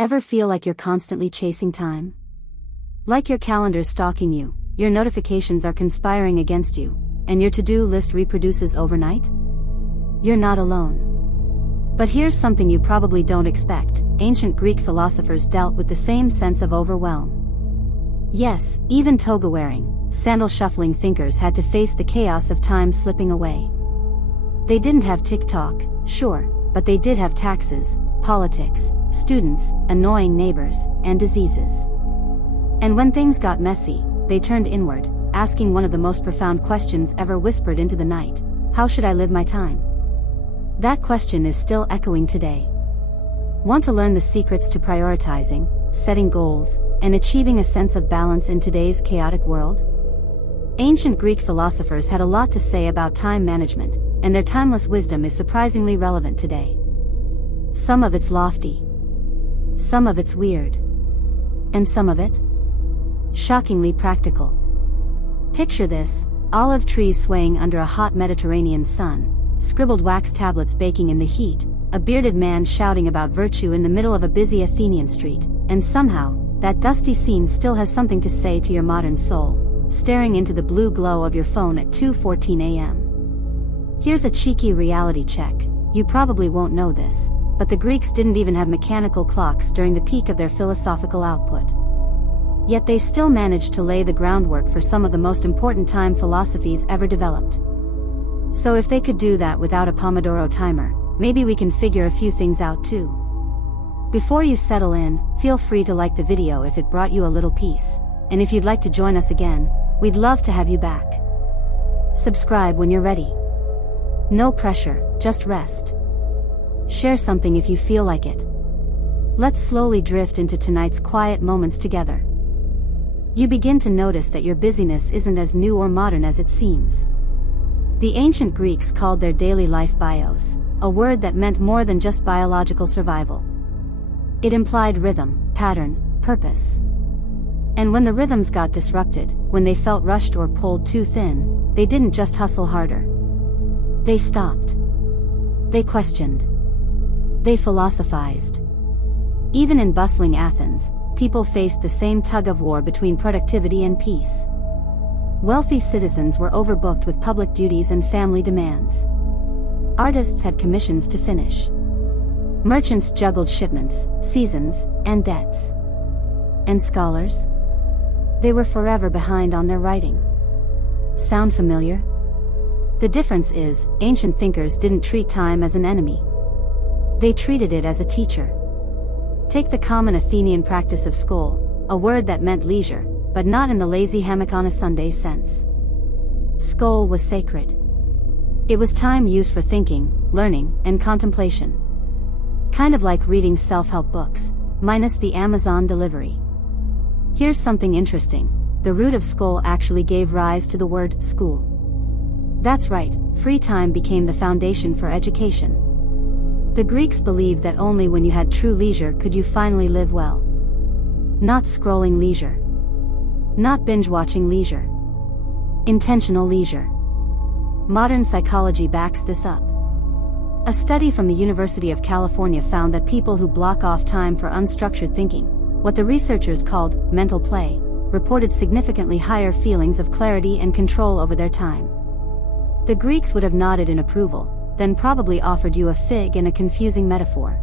Ever feel like you're constantly chasing time? Like your calendar's stalking you, your notifications are conspiring against you, and your to-do list reproduces overnight? You're not alone. But here's something you probably don't expect: ancient Greek philosophers dealt with the same sense of overwhelm. Yes, even toga-wearing, sandal-shuffling thinkers had to face the chaos of time slipping away. They didn't have TikTok, sure, but they did have taxes, politics, students, annoying neighbors, and diseases. And when things got messy, they turned inward, asking one of the most profound questions ever whispered into the night: how should I live my time? That question is still echoing today. Want to learn the secrets to prioritizing, setting goals, and achieving a sense of balance in today's chaotic world? Ancient Greek philosophers had a lot to say about time management, and their timeless wisdom is surprisingly relevant today. Some of it's lofty. Some of it's weird. And some of it? Shockingly practical. Picture this: olive trees swaying under a hot Mediterranean sun, scribbled wax tablets baking in the heat, a bearded man shouting about virtue in the middle of a busy Athenian street, and somehow, that dusty scene still has something to say to your modern soul, staring into the blue glow of your phone at 2:14 a.m. Here's a cheeky reality check: you probably won't know this, but the Greeks didn't even have mechanical clocks during the peak of their philosophical output. Yet they still managed to lay the groundwork for some of the most important time philosophies ever developed. So if they could do that without a Pomodoro timer, maybe we can figure a few things out too. Before you settle in, feel free to like the video if it brought you a little peace, and if you'd like to join us again, we'd love to have you back. Subscribe when you're ready. No pressure, just rest. Share something if you feel like it. Let's slowly drift into tonight's quiet moments together. You begin to notice that your busyness isn't as new or modern as it seems. The ancient Greeks called their daily life bios, a word that meant more than just biological survival. It implied rhythm, pattern, purpose. And when the rhythms got disrupted, when they felt rushed or pulled too thin, they didn't just hustle harder. They stopped. They questioned. They philosophized. Even in bustling Athens, people faced the same tug-of-war between productivity and peace. Wealthy citizens were overbooked with public duties and family demands. Artists had commissions to finish. Merchants juggled shipments, seasons, and debts. And scholars? They were forever behind on their writing. Sound familiar? The difference is, ancient thinkers didn't treat time as an enemy. They treated it as a teacher. Take the common Athenian practice of skol, a word that meant leisure, but not in the lazy hammock on a Sunday sense. Skol was sacred. It was time used for thinking, learning, and contemplation. Kind of like reading self-help books, minus the Amazon delivery. Here's something interesting: the root of skol actually gave rise to the word school. That's right, free time became the foundation for education. The Greeks believed that only when you had true leisure could you finally live well. Not scrolling leisure. Not binge-watching leisure. Intentional leisure. Modern psychology backs this up. A study from the University of California found that people who block off time for unstructured thinking, what the researchers called mental play, reported significantly higher feelings of clarity and control over their time. The Greeks would have nodded in approval, then probably offered you a fig and a confusing metaphor.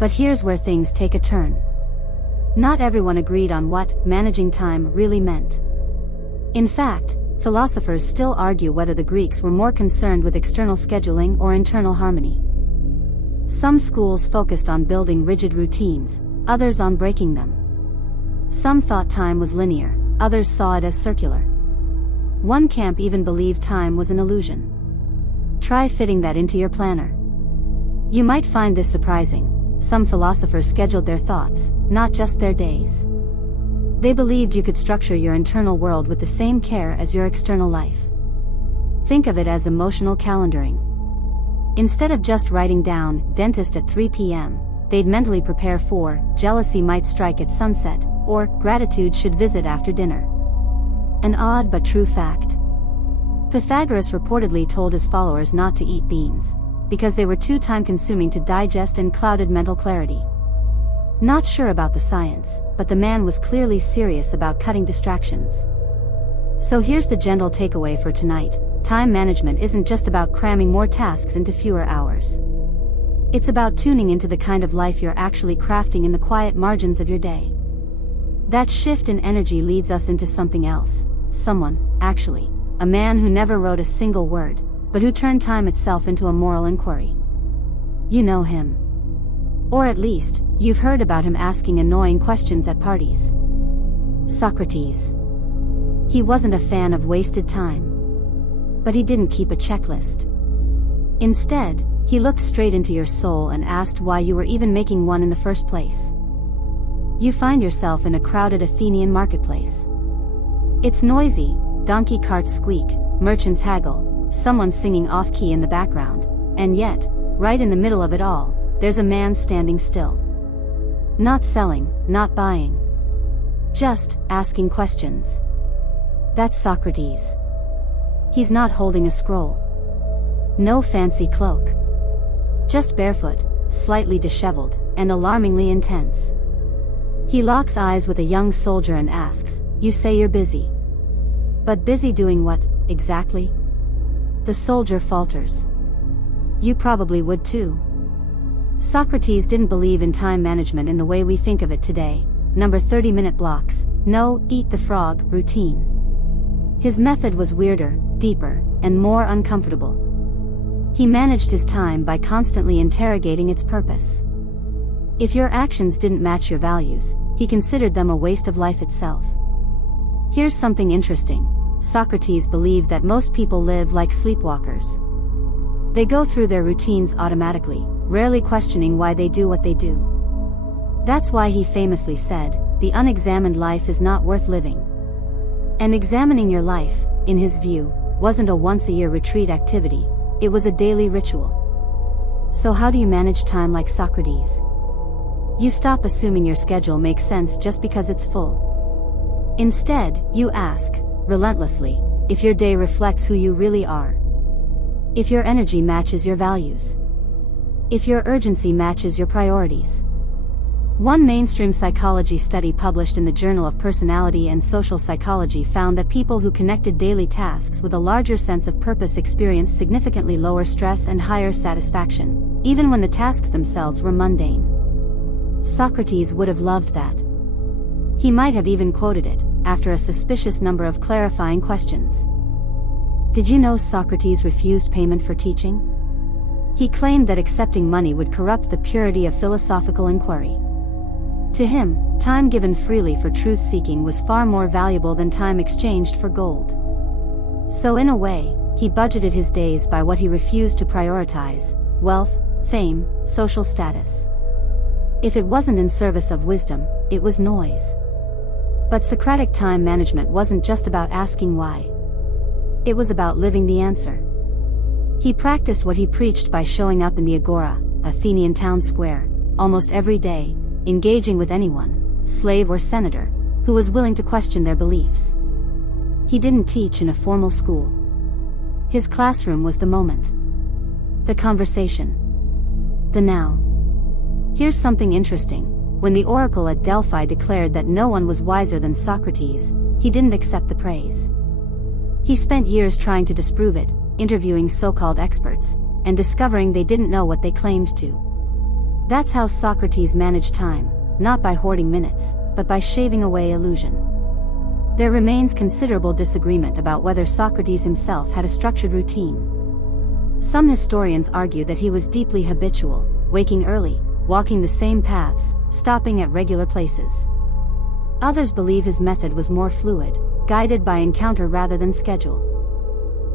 But here's where things take a turn. Not everyone agreed on what managing time really meant. In fact, philosophers still argue whether the Greeks were more concerned with external scheduling or internal harmony. Some schools focused on building rigid routines, others on breaking them. Some thought time was linear, others saw it as circular. One camp even believed time was an illusion. Try fitting that into your planner. You might find this surprising. Some philosophers scheduled their thoughts, not just their days. They believed you could structure your internal world with the same care as your external life. Think of it as emotional calendaring. Instead of just writing down dentist at 3 p.m., they'd mentally prepare for jealousy might strike at sunset, or gratitude should visit after dinner. An odd but true fact. Pythagoras reportedly told his followers not to eat beans, because they were too time-consuming to digest and clouded mental clarity. Not sure about the science, but the man was clearly serious about cutting distractions. So here's the gentle takeaway for tonight: time management isn't just about cramming more tasks into fewer hours. It's about tuning into the kind of life you're actually crafting in the quiet margins of your day. That shift in energy leads us into something else. Someone, actually, a man who never wrote a single word, but who turned time itself into a moral inquiry. You know him. Or at least, you've heard about him asking annoying questions at parties. Socrates. He wasn't a fan of wasted time. But he didn't keep a checklist. Instead, he looked straight into your soul and asked why you were even making one in the first place. You find yourself in a crowded Athenian marketplace. It's noisy, donkey carts squeak, merchants haggle, someone singing off-key in the background, and yet, right in the middle of it all, there's a man standing still. Not selling, not buying. Just asking questions. That's Socrates. He's not holding a scroll. No fancy cloak. Just barefoot, slightly disheveled, and alarmingly intense. He locks eyes with a young soldier and asks, "You say you're busy. But busy doing what, exactly?" The soldier falters. You probably would too. Socrates didn't believe in time management in the way we think of it today. Number 30-minute blocks, no eat the frog routine. His method was weirder, deeper, and more uncomfortable. He managed his time by constantly interrogating its purpose. If your actions didn't match your values, he considered them a waste of life itself. Here's something interesting. Socrates believed that most people live like sleepwalkers. They go through their routines automatically, rarely questioning why they do what they do. That's why he famously said, "The unexamined life is not worth living." And examining your life, in his view, wasn't a once-a-year retreat activity, it was a daily ritual. So how do you manage time like Socrates? You stop assuming your schedule makes sense just because it's full. Instead, you ask, relentlessly, if your day reflects who you really are. If your energy matches your values. If your urgency matches your priorities. One mainstream psychology study published in the Journal of Personality and Social Psychology found that people who connected daily tasks with a larger sense of purpose experienced significantly lower stress and higher satisfaction, even when the tasks themselves were mundane. Socrates would have loved that. He might have even quoted it, after a suspicious number of clarifying questions. Did you know Socrates refused payment for teaching? He claimed that accepting money would corrupt the purity of philosophical inquiry. To him, time given freely for truth-seeking was far more valuable than time exchanged for gold. So in a way, he budgeted his days by what he refused to prioritize: wealth, fame, social status. If it wasn't in service of wisdom, it was noise. But Socratic time management wasn't just about asking why. It was about living the answer. He practiced what he preached by showing up in the Agora, Athenian town square, almost every day, engaging with anyone, slave or senator, who was willing to question their beliefs. He didn't teach in a formal school. His classroom was the moment. The conversation. The now. Here's something interesting. When the oracle at Delphi declared that no one was wiser than Socrates, he didn't accept the praise. He spent years trying to disprove it, interviewing so-called experts, and discovering they didn't know what they claimed to. That's how Socrates managed time, not by hoarding minutes, but by shaving away illusion. There remains considerable disagreement about whether Socrates himself had a structured routine. Some historians argue that he was deeply habitual, waking early, walking the same paths, stopping at regular places. Others believe his method was more fluid, guided by encounter rather than schedule.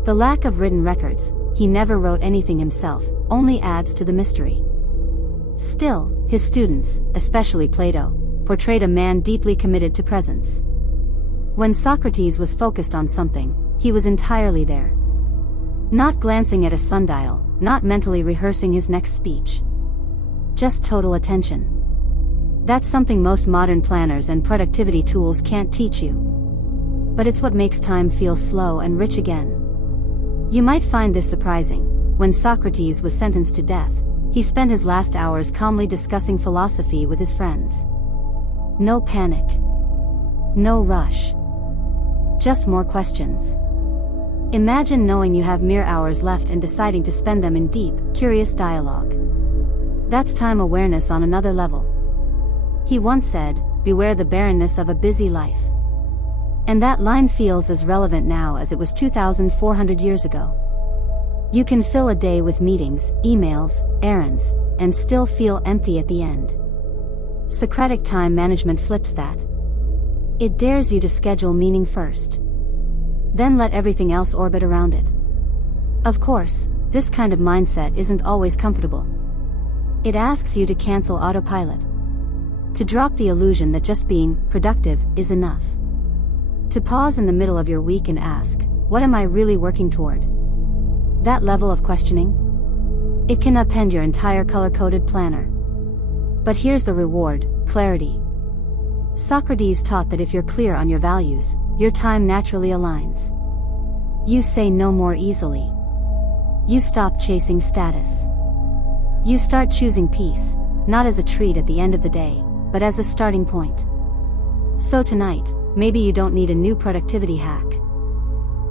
The lack of written records, he never wrote anything himself, only adds to the mystery. Still, his students, especially Plato, portrayed a man deeply committed to presence. When Socrates was focused on something, he was entirely there. Not glancing at a sundial, not mentally rehearsing his next speech. Just total attention. That's something most modern planners and productivity tools can't teach you. But it's what makes time feel slow and rich again. You might find this surprising. When Socrates was sentenced to death, he He spent his last hours calmly discussing philosophy with his friends. No panic. No rush. Just more questions. Imagine knowing you have mere hours left and deciding to spend them in deep, curious dialogue. That's time awareness on another level. He once said, "Beware the barrenness of a busy life." And that line feels as relevant now as it was 2,400 years ago. You can fill a day with meetings, emails, errands, and still feel empty at the end. Socratic time management flips that. It dares you to schedule meaning first. Then let everything else orbit around it. Of course, this kind of mindset isn't always comfortable. It asks you to cancel autopilot. To drop the illusion that just being productive is enough. To pause in the middle of your week and ask, what am I really working toward? That level of questioning? It can upend your entire color-coded planner. But here's the reward: clarity. Socrates taught that if you're clear on your values, your time naturally aligns. You say no more easily. You stop chasing status. You start choosing peace, not as a treat at the end of the day, but as a starting point. So tonight, maybe you don't need a new productivity hack.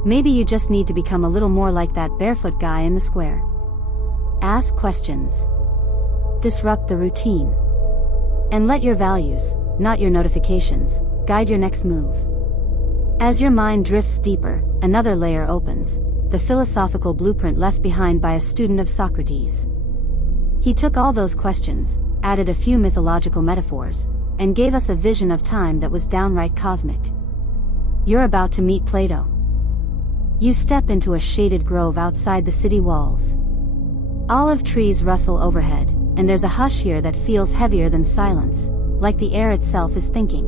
Maybe you just need to become a little more like that barefoot guy in the square. Ask questions. Disrupt the routine. And let your values, not your notifications, guide your next move. As your mind drifts deeper, another layer opens, the philosophical blueprint left behind by a student of Socrates. He took all those questions, added a few mythological metaphors, and gave us a vision of time that was downright cosmic. You're about to meet Plato. You step into a shaded grove outside the city walls. Olive trees rustle overhead, and there's a hush here that feels heavier than silence, like the air itself is thinking.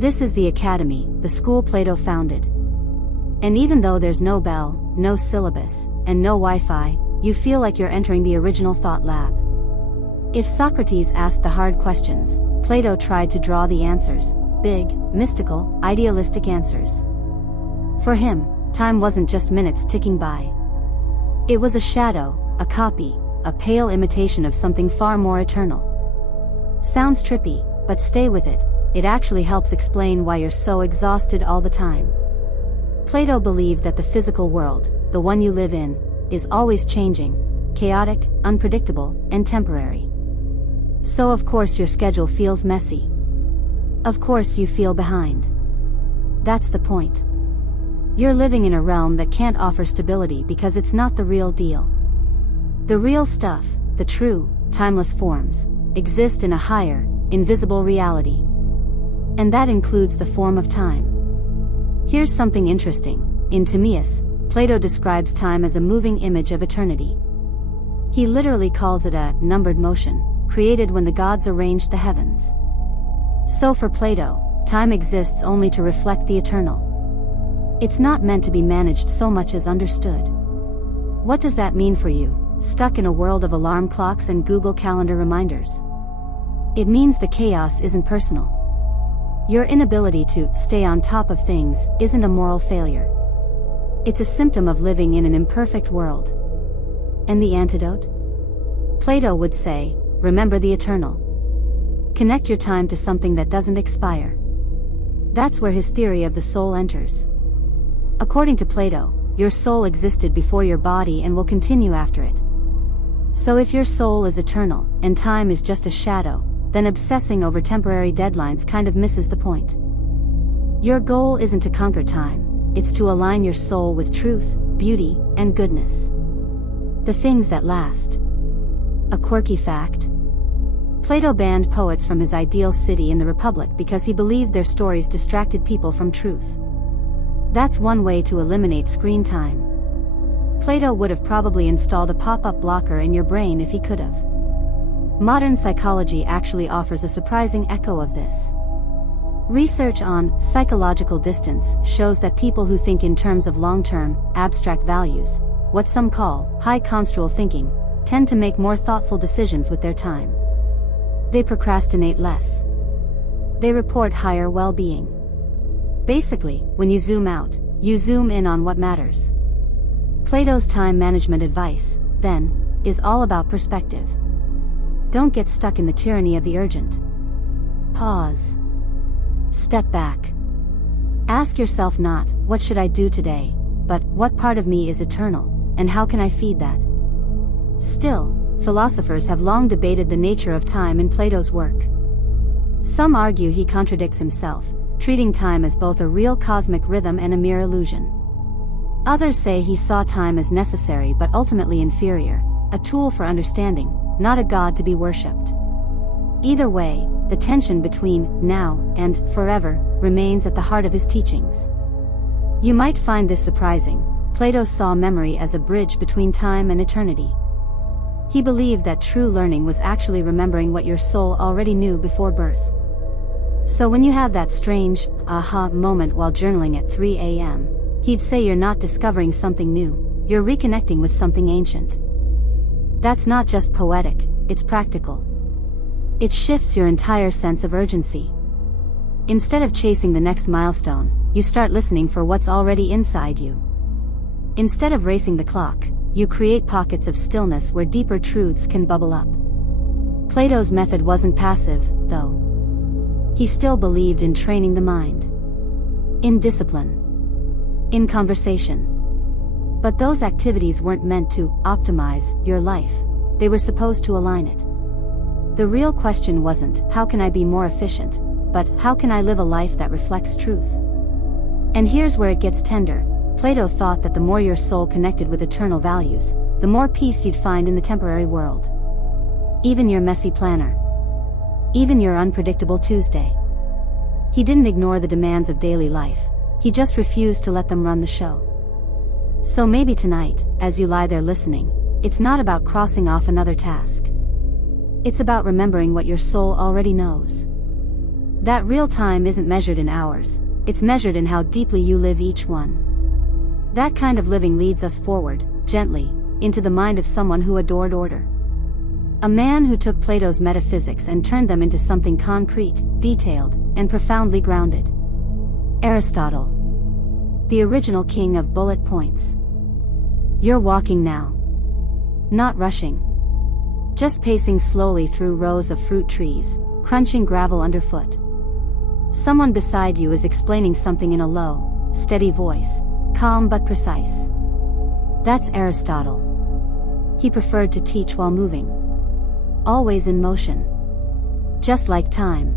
This is the academy, the school Plato founded. And even though there's no bell, no syllabus, and no Wi-Fi, you feel like you're entering the original thought lab. If Socrates asked the hard questions, Plato tried to draw the answers, big, mystical, idealistic answers. For him, time wasn't just minutes ticking by. It was a shadow, a copy, a pale imitation of something far more eternal. Sounds trippy, but stay with it, it actually helps explain why you're so exhausted all the time. Plato believed that the physical world, the one you live in, is always changing, chaotic, unpredictable, and temporary. So of course your schedule feels messy. Of course you feel behind. That's the point. You're living in a realm that can't offer stability because it's not the real deal. The real stuff, the true, timeless forms, exist in a higher, invisible reality. And that includes the form of time. Here's something interesting. In Timaeus, Plato describes time as a moving image of eternity. He literally calls it a numbered motion, created when the gods arranged the heavens. So for Plato, time exists only to reflect the eternal. It's not meant to be managed so much as understood. What does that mean for you, stuck in a world of alarm clocks and Google Calendar reminders? It means the chaos isn't personal. Your inability to stay on top of things isn't a moral failure. It's a symptom of living in an imperfect world. And the antidote? Plato would say, remember the eternal. Connect your time to something that doesn't expire. That's where his theory of the soul enters. According to Plato, your soul existed before your body and will continue after it. So if your soul is eternal, and time is just a shadow, then obsessing over temporary deadlines kind of misses the point. Your goal isn't to conquer time, it's to align your soul with truth, beauty, and goodness. The things that last. A quirky fact. Plato banned poets from his ideal city in the Republic because he believed their stories distracted people from truth. That's one way to eliminate screen time. Plato would have probably installed a pop-up blocker in your brain if he could have. Modern psychology actually offers a surprising echo of this. Research on psychological distance shows that people who think in terms of long-term, abstract values, what some call high construal thinking, tend to make more thoughtful decisions with their time. They procrastinate less. They report higher well-being. Basically, when you zoom out, you zoom in on what matters. Plato's time management advice, then, is all about perspective. Don't get stuck in the tyranny of the urgent. Pause. Step back. Ask yourself not, what should I do today, but, what part of me is eternal, and how can I feed that? Still, philosophers have long debated the nature of time in Plato's work. Some argue he contradicts himself, treating time as both a real cosmic rhythm and a mere illusion. Others say he saw time as necessary but ultimately inferior, a tool for understanding, not a god to be worshipped. Either way, the tension between now and forever remains at the heart of his teachings. You might find this surprising. Plato saw memory as a bridge between time and eternity. He believed that true learning was actually remembering what your soul already knew before birth. So when you have that strange, aha moment while journaling at 3 a.m., he'd say you're not discovering something new, you're reconnecting with something ancient. That's not just poetic, it's practical. It shifts your entire sense of urgency. Instead of chasing the next milestone, you start listening for what's already inside you. Instead of racing the clock, you create pockets of stillness where deeper truths can bubble up. Plato's method wasn't passive, though. He still believed in training the mind. In discipline. In conversation. But those activities weren't meant to optimize your life, they were supposed to align it. The real question wasn't, how can I be more efficient, but how can I live a life that reflects truth? And here's where it gets tender. Plato thought that the more your soul connected with eternal values, the more peace you'd find in the temporary world. Even your messy planner. Even your unpredictable Tuesday. He didn't ignore the demands of daily life, he just refused to let them run the show. So maybe tonight, as you lie there listening, it's not about crossing off another task. It's about remembering what your soul already knows. That real time isn't measured in hours, it's measured in how deeply you live each one. That kind of living leads us forward, gently, into the mind of someone who adored order. A man who took Plato's metaphysics and turned them into something concrete, detailed, and profoundly grounded. Aristotle. The original king of bullet points. You're walking now. Not rushing. Just pacing slowly through rows of fruit trees, crunching gravel underfoot. Someone beside you is explaining something in a low, steady voice, calm but precise. That's Aristotle. He preferred to teach while moving. Always in motion. Just like time.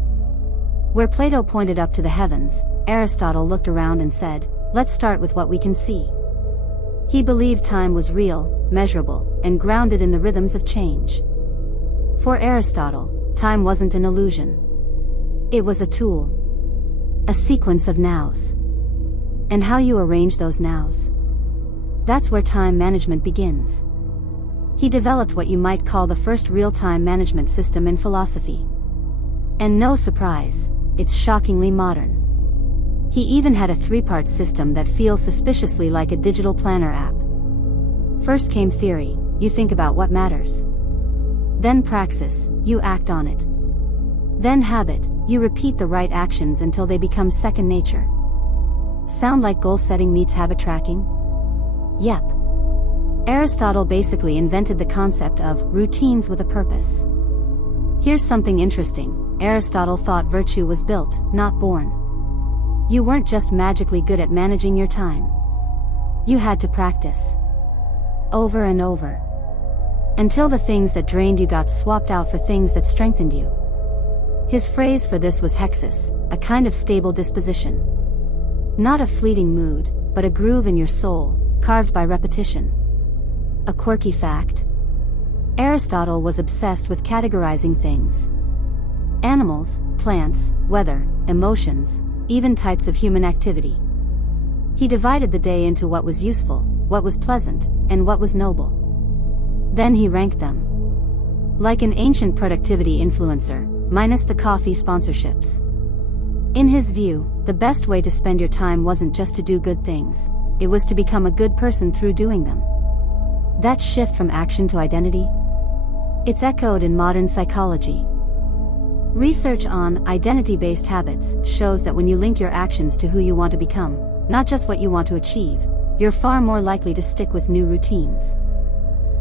Where Plato pointed up to the heavens, Aristotle looked around and said, let's start with what we can see. He believed time was real, measurable, and grounded in the rhythms of change. For Aristotle, time wasn't an illusion. It was a tool. A sequence of nows. And how you arrange those nows. That's where time management begins. He developed what you might call the first real-time management system in philosophy. And no surprise, it's shockingly modern. He even had a 3-part system that feels suspiciously like a digital planner app. First came theory, you think about what matters. Then praxis, you act on it. Then habit, you repeat the right actions until they become second nature. Sound like goal setting meets habit tracking? Yep. Aristotle basically invented the concept of routines with a purpose. Here's something interesting, Aristotle thought virtue was built, not born. You weren't just magically good at managing your time. You had to practice. Over and over. Until the things that drained you got swapped out for things that strengthened you. His phrase for this was hexis, a kind of stable disposition. Not a fleeting mood, but a groove in your soul, carved by repetition. A quirky fact. Aristotle was obsessed with categorizing things. Animals, plants, weather, emotions, even types of human activity. He divided the day into what was useful, what was pleasant, and what was noble. Then he ranked them. Like an ancient productivity influencer, minus the coffee sponsorships. In his view, the best way to spend your time wasn't just to do good things, it was to become a good person through doing them. That shift from action to identity? It's echoed in modern psychology. Research on identity-based habits shows that when you link your actions to who you want to become, not just what you want to achieve, you're far more likely to stick with new routines.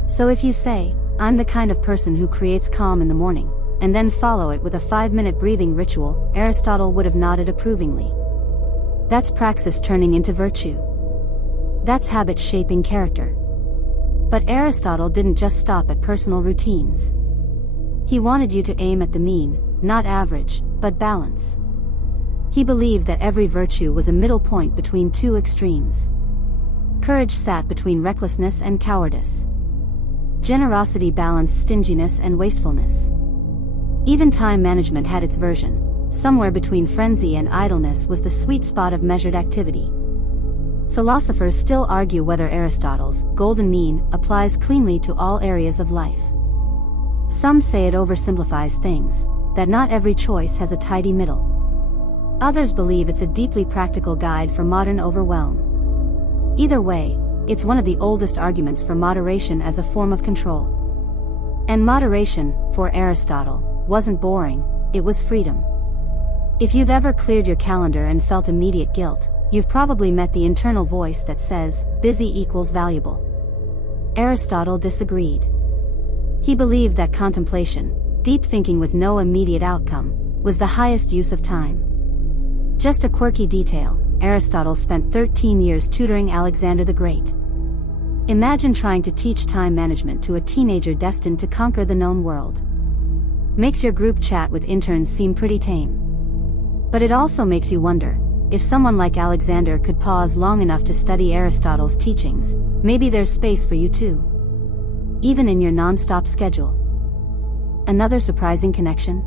So if you say, "I'm the kind of person who creates calm in the morning, and then follow it with a 5-minute breathing ritual," Aristotle would have nodded approvingly. That's praxis turning into virtue. That's habit shaping character. But Aristotle didn't just stop at personal routines. He wanted you to aim at the mean, not average, but balance. He believed that every virtue was a middle point between two extremes. Courage sat between recklessness and cowardice. Generosity balanced stinginess and wastefulness. Even time management had its version. Somewhere between frenzy and idleness was the sweet spot of measured activity. Philosophers still argue whether Aristotle's golden mean applies cleanly to all areas of life. Some say it oversimplifies things, that not every choice has a tidy middle. Others believe it's a deeply practical guide for modern overwhelm. Either way, it's one of the oldest arguments for moderation as a form of control. And moderation, for Aristotle, wasn't boring, it was freedom. If you've ever cleared your calendar and felt immediate guilt, you've probably met the internal voice that says, busy equals valuable. Aristotle disagreed. He believed that contemplation, deep thinking with no immediate outcome, was the highest use of time. Just a quirky detail, Aristotle spent 13 years tutoring Alexander the Great. Imagine trying to teach time management to a teenager destined to conquer the known world. Makes your group chat with interns seem pretty tame. But it also makes you wonder, if someone like Alexander could pause long enough to study Aristotle's teachings, maybe there's space for you too. Even in your non-stop schedule. Another surprising connection?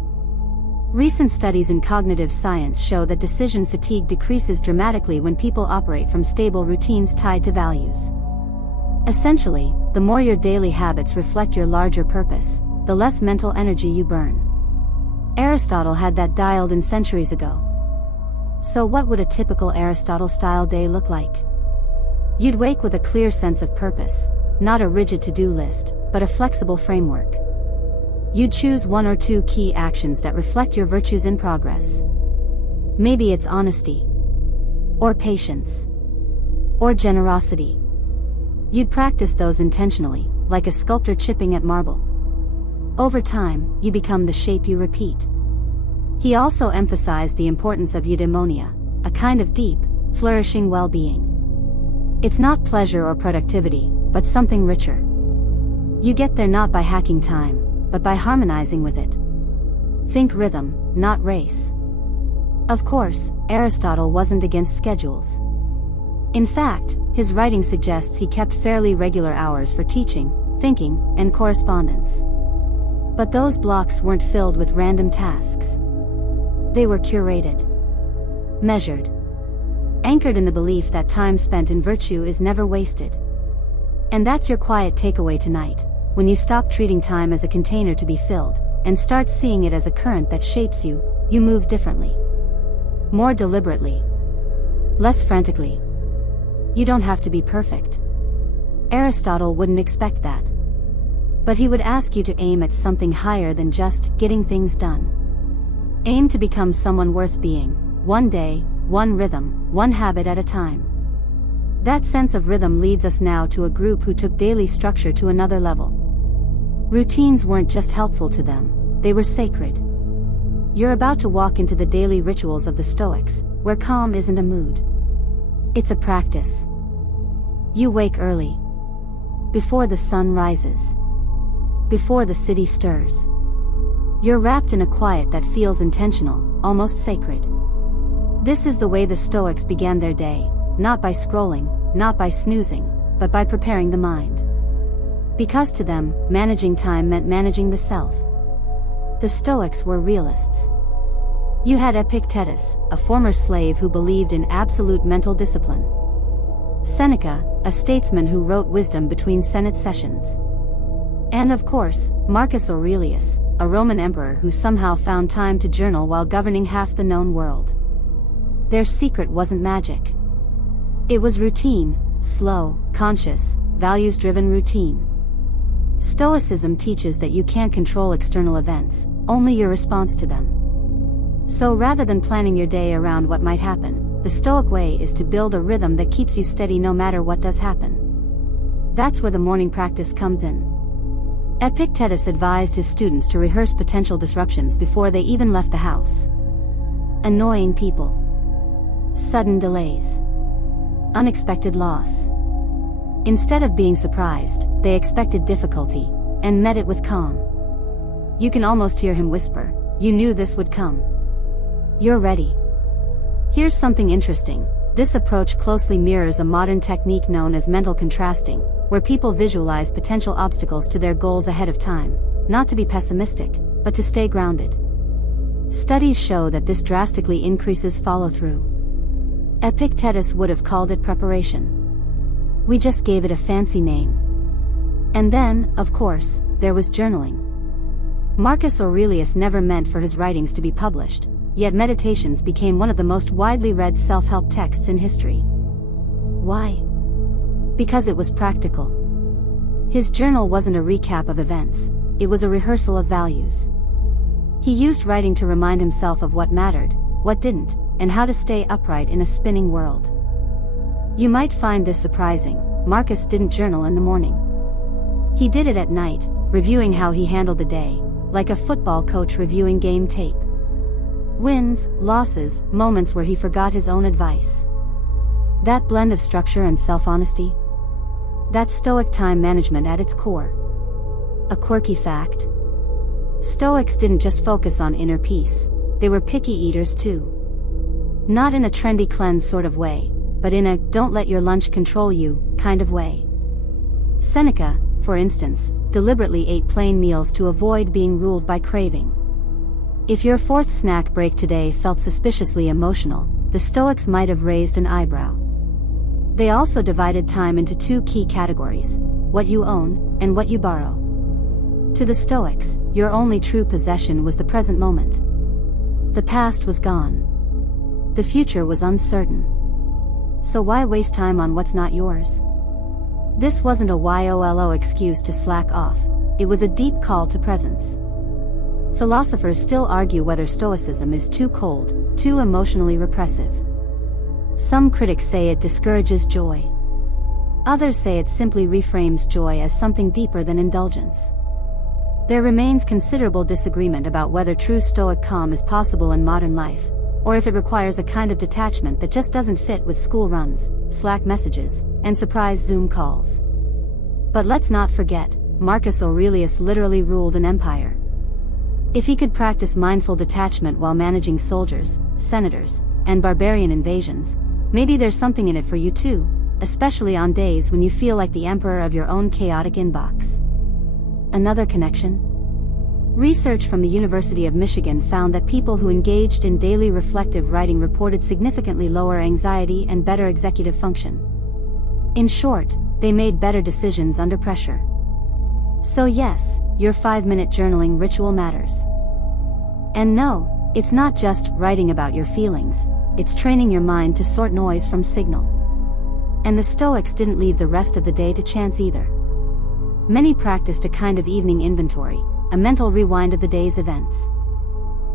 Recent studies in cognitive science show that decision fatigue decreases dramatically when people operate from stable routines tied to values. Essentially, the more your daily habits reflect your larger purpose, the less mental energy you burn. Aristotle had that dialed in centuries ago. So what would a typical Aristotle-style day look like? You'd wake with a clear sense of purpose, not a rigid to-do list, but a flexible framework. You'd choose one or two key actions that reflect your virtues in progress. Maybe it's honesty, or patience, or generosity. You'd practice those intentionally, like a sculptor chipping at marble. Over time, you become the shape you repeat. He also emphasized the importance of eudaimonia, a kind of deep, flourishing well-being. It's not pleasure or productivity, but something richer. You get there not by hacking time, but by harmonizing with it. Think rhythm, not race. Of course, Aristotle wasn't against schedules. In fact, his writing suggests he kept fairly regular hours for teaching, thinking, and correspondence. But those blocks weren't filled with random tasks. They were curated, measured, anchored in the belief that time spent in virtue is never wasted. And that's your quiet takeaway tonight, when you stop treating time as a container to be filled, and start seeing it as a current that shapes you, you move differently. More deliberately. Less frantically. You don't have to be perfect. Aristotle wouldn't expect that. But he would ask you to aim at something higher than just getting things done. Aim to become someone worth being, one day, one rhythm, one habit at a time. That sense of rhythm leads us now to a group who took daily structure to another level. Routines weren't just helpful to them, they were sacred. You're about to walk into the daily rituals of the Stoics, where calm isn't a mood. It's a practice. You wake early. Before the sun rises. Before the city stirs. You're wrapped in a quiet that feels intentional, almost sacred. This is the way the Stoics began their day, not by scrolling, not by snoozing, but by preparing the mind. Because to them, managing time meant managing the self. The Stoics were realists. You had Epicurus, a former slave who believed in absolute mental discipline. Seneca, a statesman who wrote wisdom between Senate sessions. And of course, Marcus Aurelius, a Roman emperor who somehow found time to journal while governing half the known world. Their secret wasn't magic. It was routine, slow, conscious, values-driven routine. Stoicism teaches that you can't control external events, only your response to them. So rather than planning your day around what might happen, the Stoic way is to build a rhythm that keeps you steady no matter what does happen. That's where the morning practice comes in. Epictetus advised his students to rehearse potential disruptions before they even left the house. Annoying people. Sudden delays. Unexpected loss. Instead of being surprised, they expected difficulty, and met it with calm. You can almost hear him whisper, "You knew this would come. You're ready." Here's something interesting. This approach closely mirrors a modern technique known as mental contrasting, where people visualize potential obstacles to their goals ahead of time, not to be pessimistic, but to stay grounded. Studies show that this drastically increases follow-through. Epictetus would have called it preparation. We just gave it a fancy name. And then, of course, there was journaling. Marcus Aurelius never meant for his writings to be published, yet Meditations became one of the most widely read self-help texts in history. Why? Because it was practical. His journal wasn't a recap of events, it was a rehearsal of values. He used writing to remind himself of what mattered, what didn't, and how to stay upright in a spinning world. You might find this surprising. Marcus didn't journal in the morning. He did it at night, reviewing how he handled the day, like a football coach reviewing game tape. Wins, losses, moments where he forgot his own advice. That blend of structure and self-honesty? That's Stoic time management at its core. A quirky fact? Stoics didn't just focus on inner peace, they were picky eaters too. Not in a trendy cleanse sort of way, but in a don't let your lunch control you kind of way. Seneca, for instance, deliberately ate plain meals to avoid being ruled by craving. If your fourth snack break today felt suspiciously emotional, the Stoics might have raised an eyebrow. They also divided time into two key categories: what you own, and what you borrow. To the Stoics, your only true possession was the present moment. The past was gone. The future was uncertain. So why waste time on what's not yours? This wasn't a YOLO excuse to slack off, it was a deep call to presence. Philosophers still argue whether Stoicism is too cold, too emotionally repressive. Some critics say it discourages joy. Others say it simply reframes joy as something deeper than indulgence. There remains considerable disagreement about whether true Stoic calm is possible in modern life, or if it requires a kind of detachment that just doesn't fit with school runs, Slack messages, and surprise Zoom calls. But let's not forget, Marcus Aurelius literally ruled an empire. If he could practice mindful detachment while managing soldiers, senators, and barbarian invasions, maybe there's something in it for you too, especially on days when you feel like the emperor of your own chaotic inbox. Another connection? Research from the University of Michigan found that people who engaged in daily reflective writing reported significantly lower anxiety and better executive function. In short, they made better decisions under pressure. So yes, your 5-minute journaling ritual matters. And no, it's not just writing about your feelings, it's training your mind to sort noise from signal. And the Stoics didn't leave the rest of the day to chance either. Many practiced a kind of evening inventory, a mental rewind of the day's events.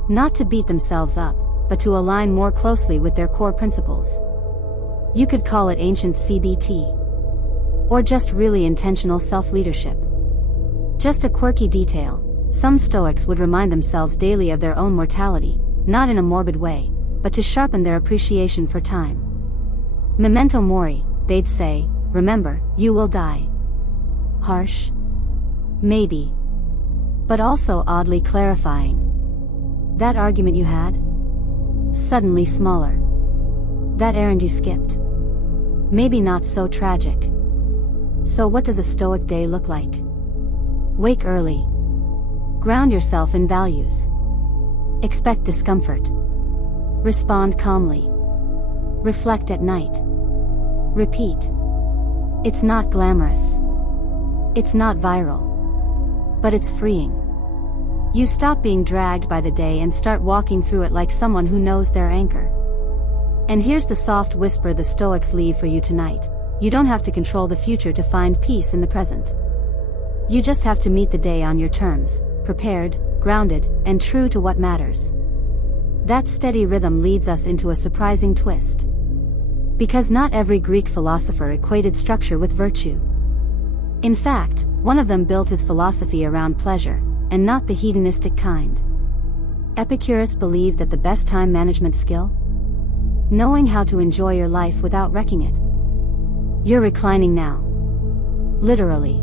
Not to beat themselves up, but to align more closely with their core principles. You could call it ancient CBT. Or just really intentional self-leadership. Just a quirky detail, some Stoics would remind themselves daily of their own mortality, not in a morbid way, but to sharpen their appreciation for time. Memento mori, they'd say, remember, you will die. Harsh? Maybe. But also oddly clarifying. That argument you had? Suddenly smaller. That errand you skipped? Maybe not so tragic. So what does a Stoic day look like? Wake early. Ground yourself in values. Expect discomfort. Respond calmly. Reflect at night. Repeat. It's not glamorous. It's not viral. But it's freeing. You stop being dragged by the day and start walking through it like someone who knows their anchor. And here's the soft whisper the Stoics leave for you tonight: you don't have to control the future to find peace in the present. You just have to meet the day on your terms, prepared, grounded, and true to what matters. That steady rhythm leads us into a surprising twist. Because not every Greek philosopher equated structure with virtue. In fact, one of them built his philosophy around pleasure, and not the hedonistic kind. Epicurus believed that the best time management skill? Knowing how to enjoy your life without wrecking it. You're reclining now. Literally.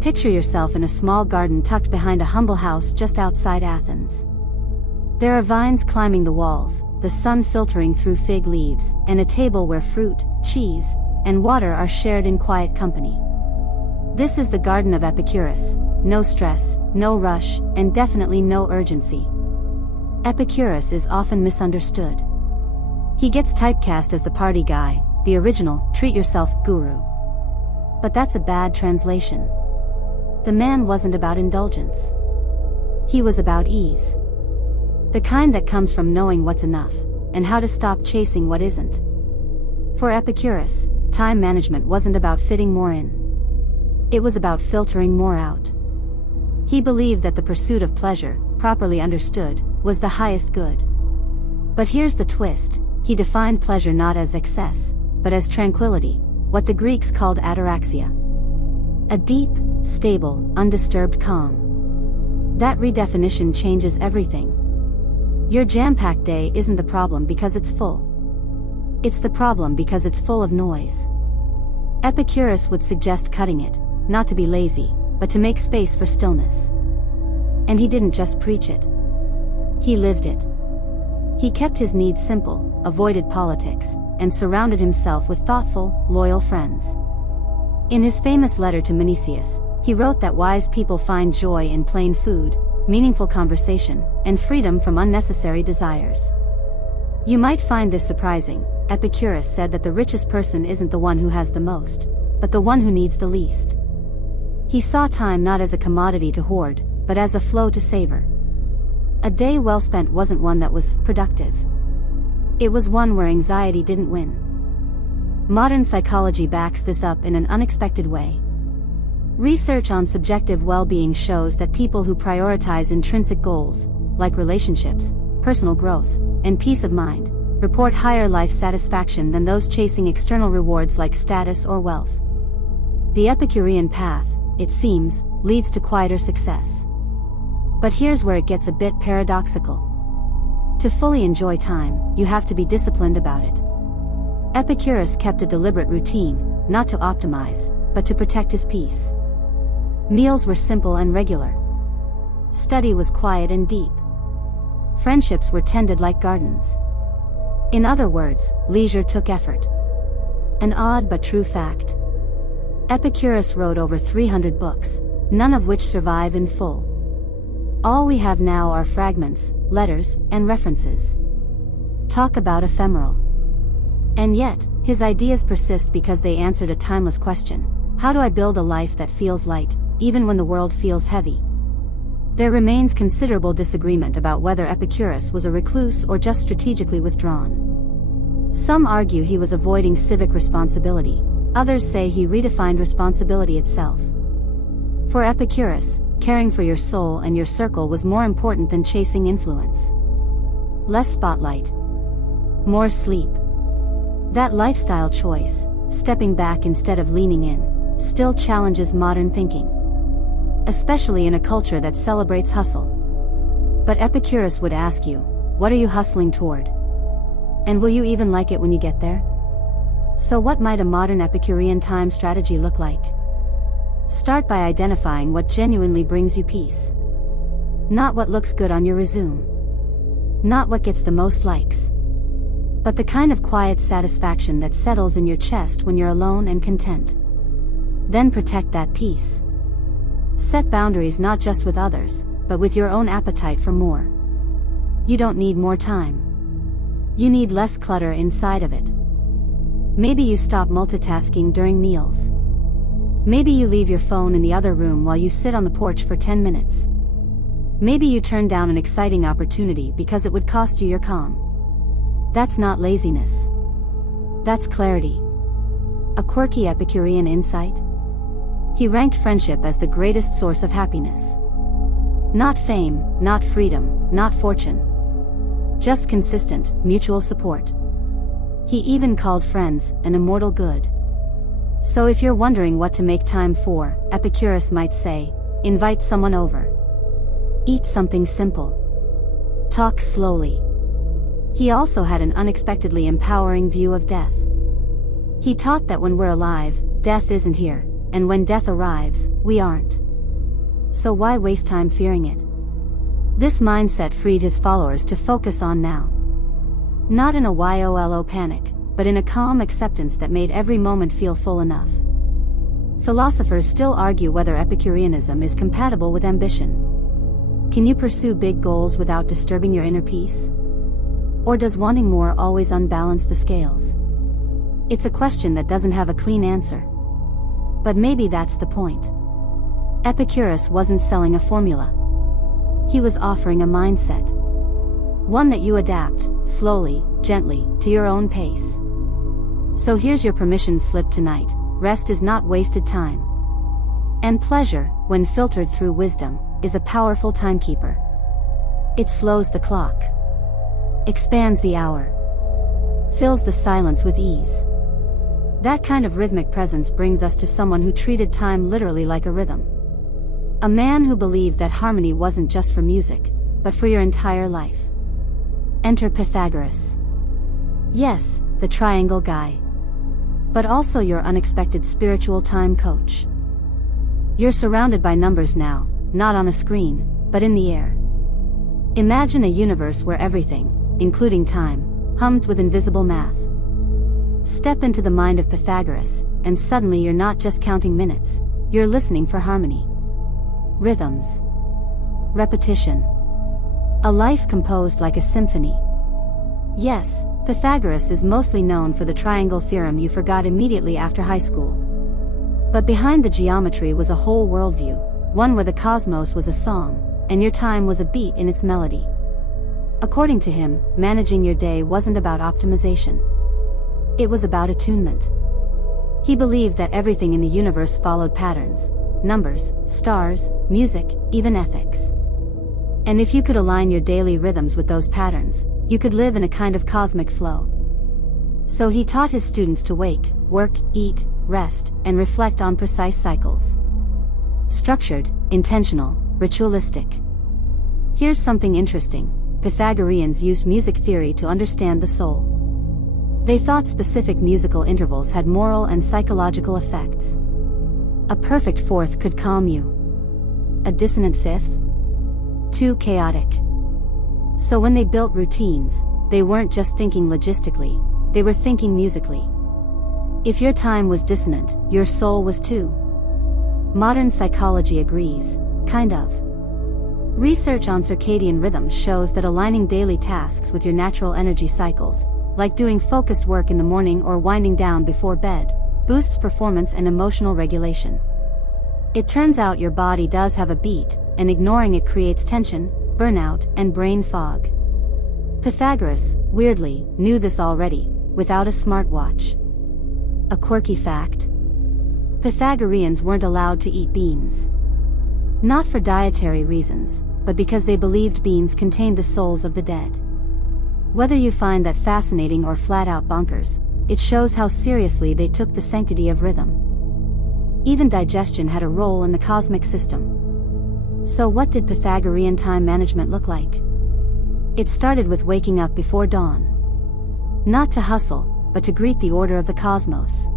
Picture yourself in a small garden tucked behind a humble house just outside Athens. There are vines climbing the walls, the sun filtering through fig leaves, and a table where fruit, cheese, and water are shared in quiet company. This is the garden of Epicurus. No stress, no rush, and definitely no urgency. Epicurus is often misunderstood. He gets typecast as the party guy, the original, treat-yourself guru. But that's a bad translation. The man wasn't about indulgence. He was about ease. The kind that comes from knowing what's enough, and how to stop chasing what isn't. For Epicurus, time management wasn't about fitting more in. It was about filtering more out. He believed that the pursuit of pleasure, properly understood, was the highest good. But here's the twist, he defined pleasure not as excess, but as tranquility, what the Greeks called ataraxia. A deep, stable, undisturbed calm. That redefinition changes everything. Your jam-packed day isn't the problem because it's full. It's the problem because it's full of noise. Epicurus would suggest cutting it, not to be lazy, but to make space for stillness. And he didn't just preach it. He lived it. He kept his needs simple, avoided politics, and surrounded himself with thoughtful, loyal friends. In his famous letter to Minimalist, he wrote that wise people find joy in plain food, meaningful conversation, and freedom from unnecessary desires. You might find this surprising. Epicurus said that the richest person isn't the one who has the most, but the one who needs the least. He saw time not as a commodity to hoard, but as a flow to savor. A day well spent wasn't one that was productive. It was one where anxiety didn't win. Modern psychology backs this up in an unexpected way. Research on subjective well-being shows that people who prioritize intrinsic goals, like relationships, personal growth, and peace of mind, report higher life satisfaction than those chasing external rewards like status or wealth. The Epicurean path, it seems, leads to quieter success. But here's where it gets a bit paradoxical. To fully enjoy time, you have to be disciplined about it. Epicurus kept a deliberate routine, not to optimize, but to protect his peace. Meals were simple and regular. Study was quiet and deep. Friendships were tended like gardens. In other words, leisure took effort. An odd but true fact. Epicurus wrote over 300 books, none of which survive in full. All we have now are fragments, letters, and references. Talk about ephemeral. And yet, his ideas persist because they answered a timeless question. How do I build a life that feels light, even when the world feels heavy? There remains considerable disagreement about whether Epicurus was a recluse or just strategically withdrawn. Some argue he was avoiding civic responsibility, others say he redefined responsibility itself. For Epicurus, caring for your soul and your circle was more important than chasing influence. Less spotlight. More sleep. That lifestyle choice, stepping back instead of leaning in, still challenges modern thinking. Especially in a culture that celebrates hustle. But Epicurus would ask you, what are you hustling toward? And will you even like it when you get there? So what might a modern Epicurean time strategy look like? Start by identifying what genuinely brings you peace. Not what looks good on your resume. Not what gets the most likes. But the kind of quiet satisfaction that settles in your chest when you're alone and content. Then protect that peace. Set boundaries not just with others, but with your own appetite for more. You don't need more time. You need less clutter inside of it. Maybe you stop multitasking during meals. Maybe you leave your phone in the other room while you sit on the porch for 10 minutes. Maybe you turn down an exciting opportunity because it would cost you your calm. That's not laziness. That's clarity. A quirky Epicurean insight. He ranked friendship as the greatest source of happiness. Not fame, not freedom, not fortune. Just consistent, mutual support. He even called friends an immortal good. So if you're wondering what to make time for, Epicurus might say, invite someone over. Eat something simple. Talk slowly. He also had an unexpectedly empowering view of death. He taught that when we're alive, death isn't here, and when death arrives, we aren't. So why waste time fearing it? This mindset freed his followers to focus on now. Not in a YOLO panic, but in a calm acceptance that made every moment feel full enough. Philosophers still argue whether Epicureanism is compatible with ambition. Can you pursue big goals without disturbing your inner peace? Or does wanting more always unbalance the scales? It's a question that doesn't have a clean answer. But maybe that's the point. Epicurus wasn't selling a formula. He was offering a mindset. One that you adapt, slowly, gently, to your own pace. So here's your permission slip tonight: rest is not wasted time. And pleasure, when filtered through wisdom, is a powerful timekeeper. It slows the clock, expands the hour, fills the silence with ease. That kind of rhythmic presence brings us to someone who treated time literally like a rhythm. A man who believed that harmony wasn't just for music, but for your entire life. Enter Pythagoras. Yes, the triangle guy. But also your unexpected spiritual time coach. You're surrounded by numbers now, not on a screen, but in the air. Imagine a universe where everything, including time, hums with invisible math. Step into the mind of Pythagoras, and suddenly you're not just counting minutes, you're listening for harmony. Rhythms. Repetition. A life composed like a symphony. Yes, Pythagoras is mostly known for the triangle theorem you forgot immediately after high school. But behind the geometry was a whole worldview, one where the cosmos was a song, and your time was a beat in its melody. According to him, managing your day wasn't about optimization. It was about attunement. He believed that everything in the universe followed patterns: numbers, stars, music, even ethics. And if you could align your daily rhythms with those patterns, you could live in a kind of cosmic flow. So he taught his students to wake, work, eat, rest, and reflect on precise cycles. Structured, intentional, ritualistic. Here's something interesting: Pythagoreans used music theory to understand the soul. They thought specific musical intervals had moral and psychological effects. A perfect fourth could calm you. A dissonant fifth? Too chaotic. So when they built routines, they weren't just thinking logistically, they were thinking musically. If your time was dissonant, your soul was too. Modern psychology agrees, kind of. Research on circadian rhythms shows that aligning daily tasks with your natural energy cycles, like doing focused work in the morning or winding down before bed, boosts performance and emotional regulation. It turns out your body does have a beat, and ignoring it creates tension, burnout, and brain fog. Pythagoras, weirdly, knew this already, without a smartwatch. A quirky fact: Pythagoreans weren't allowed to eat beans. Not for dietary reasons, but because they believed beans contained the souls of the dead. Whether you find that fascinating or flat out bonkers, it shows how seriously they took the sanctity of rhythm. Even digestion had a role in the cosmic system. So what did Pythagorean time management look like? It started with waking up before dawn. Not to hustle, but to greet the order of the cosmos.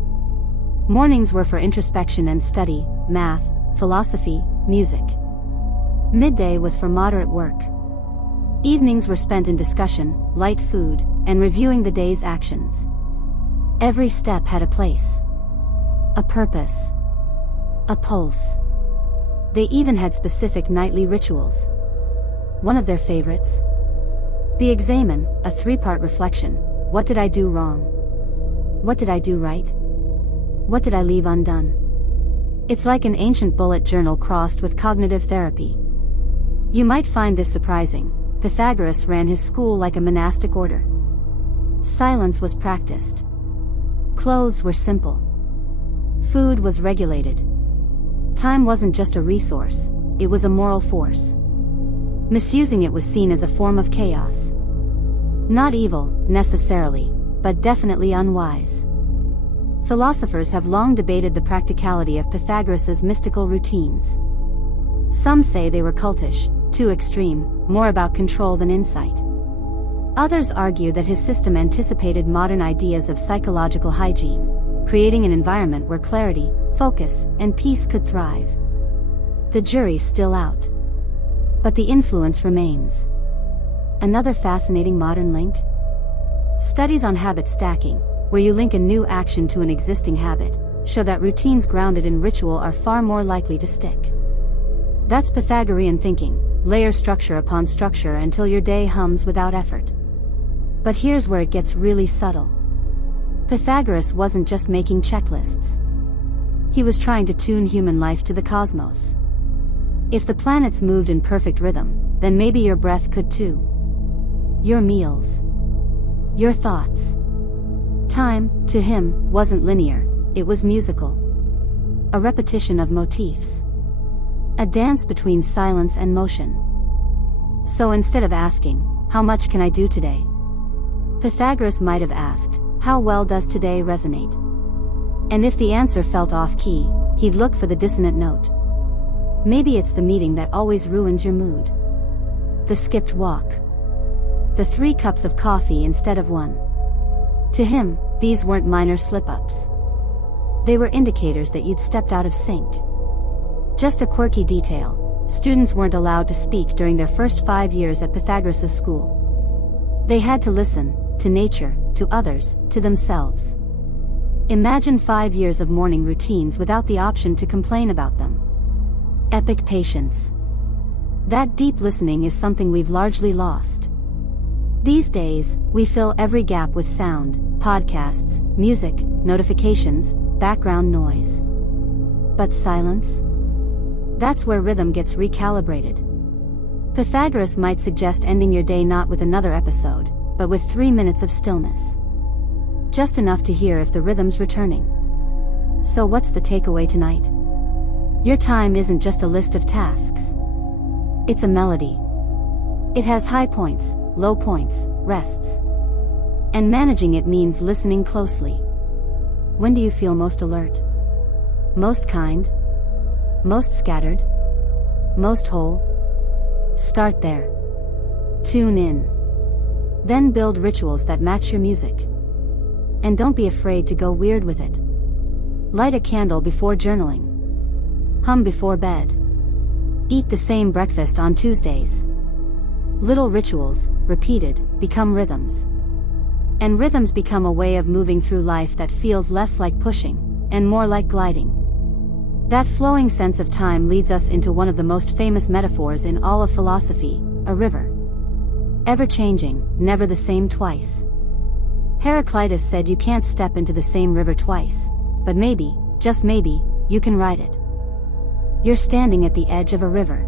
Mornings were for introspection and study, math, philosophy, music. Midday was for moderate work. Evenings were spent in discussion, light food, and reviewing the day's actions. Every step had a place, a purpose, a pulse. They even had specific nightly rituals. One of their favorites? The examen, a 3-part reflection. What did I do wrong? What did I do right? What did I leave undone? It's like an ancient bullet journal crossed with cognitive therapy. You might find this surprising. Pythagoras ran his school like a monastic order. Silence was practiced. Clothes were simple. Food was regulated. Time wasn't just a resource, it was a moral force. Misusing it was seen as a form of chaos. Not evil, necessarily, but definitely unwise. Philosophers have long debated the practicality of Pythagoras's mystical routines. Some say they were cultish, too extreme, more about control than insight. Others argue that his system anticipated modern ideas of psychological hygiene, creating an environment where clarity, focus, and peace could thrive. The jury's still out. But the influence remains. Another fascinating modern link? Studies on habit stacking, where you link a new action to an existing habit, show that routines grounded in ritual are far more likely to stick. That's Pythagorean thinking, layer structure upon structure until your day hums without effort. But here's where it gets really subtle. Pythagoras wasn't just making checklists. He was trying to tune human life to the cosmos. If the planets moved in perfect rhythm, then maybe your breath could too. Your meals. Your thoughts. Time, to him, wasn't linear, it was musical. A repetition of motifs. A dance between silence and motion. So instead of asking, "How much can I do today?" Pythagoras might have asked, "How well does today resonate?" And if the answer felt off-key, he'd look for the dissonant note. Maybe it's the meeting that always ruins your mood. The skipped walk. The 3 cups of coffee instead of 1. To him, these weren't minor slip-ups. They were indicators that you'd stepped out of sync. Just a quirky detail, students weren't allowed to speak during their first 5 years at Pythagoras's school. They had to listen, to nature, to others, to themselves. Imagine 5 years of morning routines without the option to complain about them. Epic patience. That deep listening is something we've largely lost. These days, we fill every gap with sound, podcasts, music, notifications, background noise. But silence? That's where rhythm gets recalibrated. Pythagoras might suggest ending your day not with another episode, but with 3 minutes of stillness. Just enough to hear if the rhythm's returning. So what's the takeaway tonight? Your time isn't just a list of tasks. It's a melody. It has high points, low points, rests. And managing it means listening closely. When do you feel most alert? Most kind? Most scattered? Most whole? Start there. Tune in. Then build rituals that match your music. And don't be afraid to go weird with it. Light a candle before journaling. Hum before bed. Eat the same breakfast on Tuesdays. Little rituals, repeated, become rhythms. And rhythms become a way of moving through life that feels less like pushing, and more like gliding. That flowing sense of time leads us into one of the most famous metaphors in all of philosophy, a river. Ever-changing, never the same twice. Heraclitus said you can't step into the same river twice, but maybe, just maybe, you can ride it. You're standing at the edge of a river.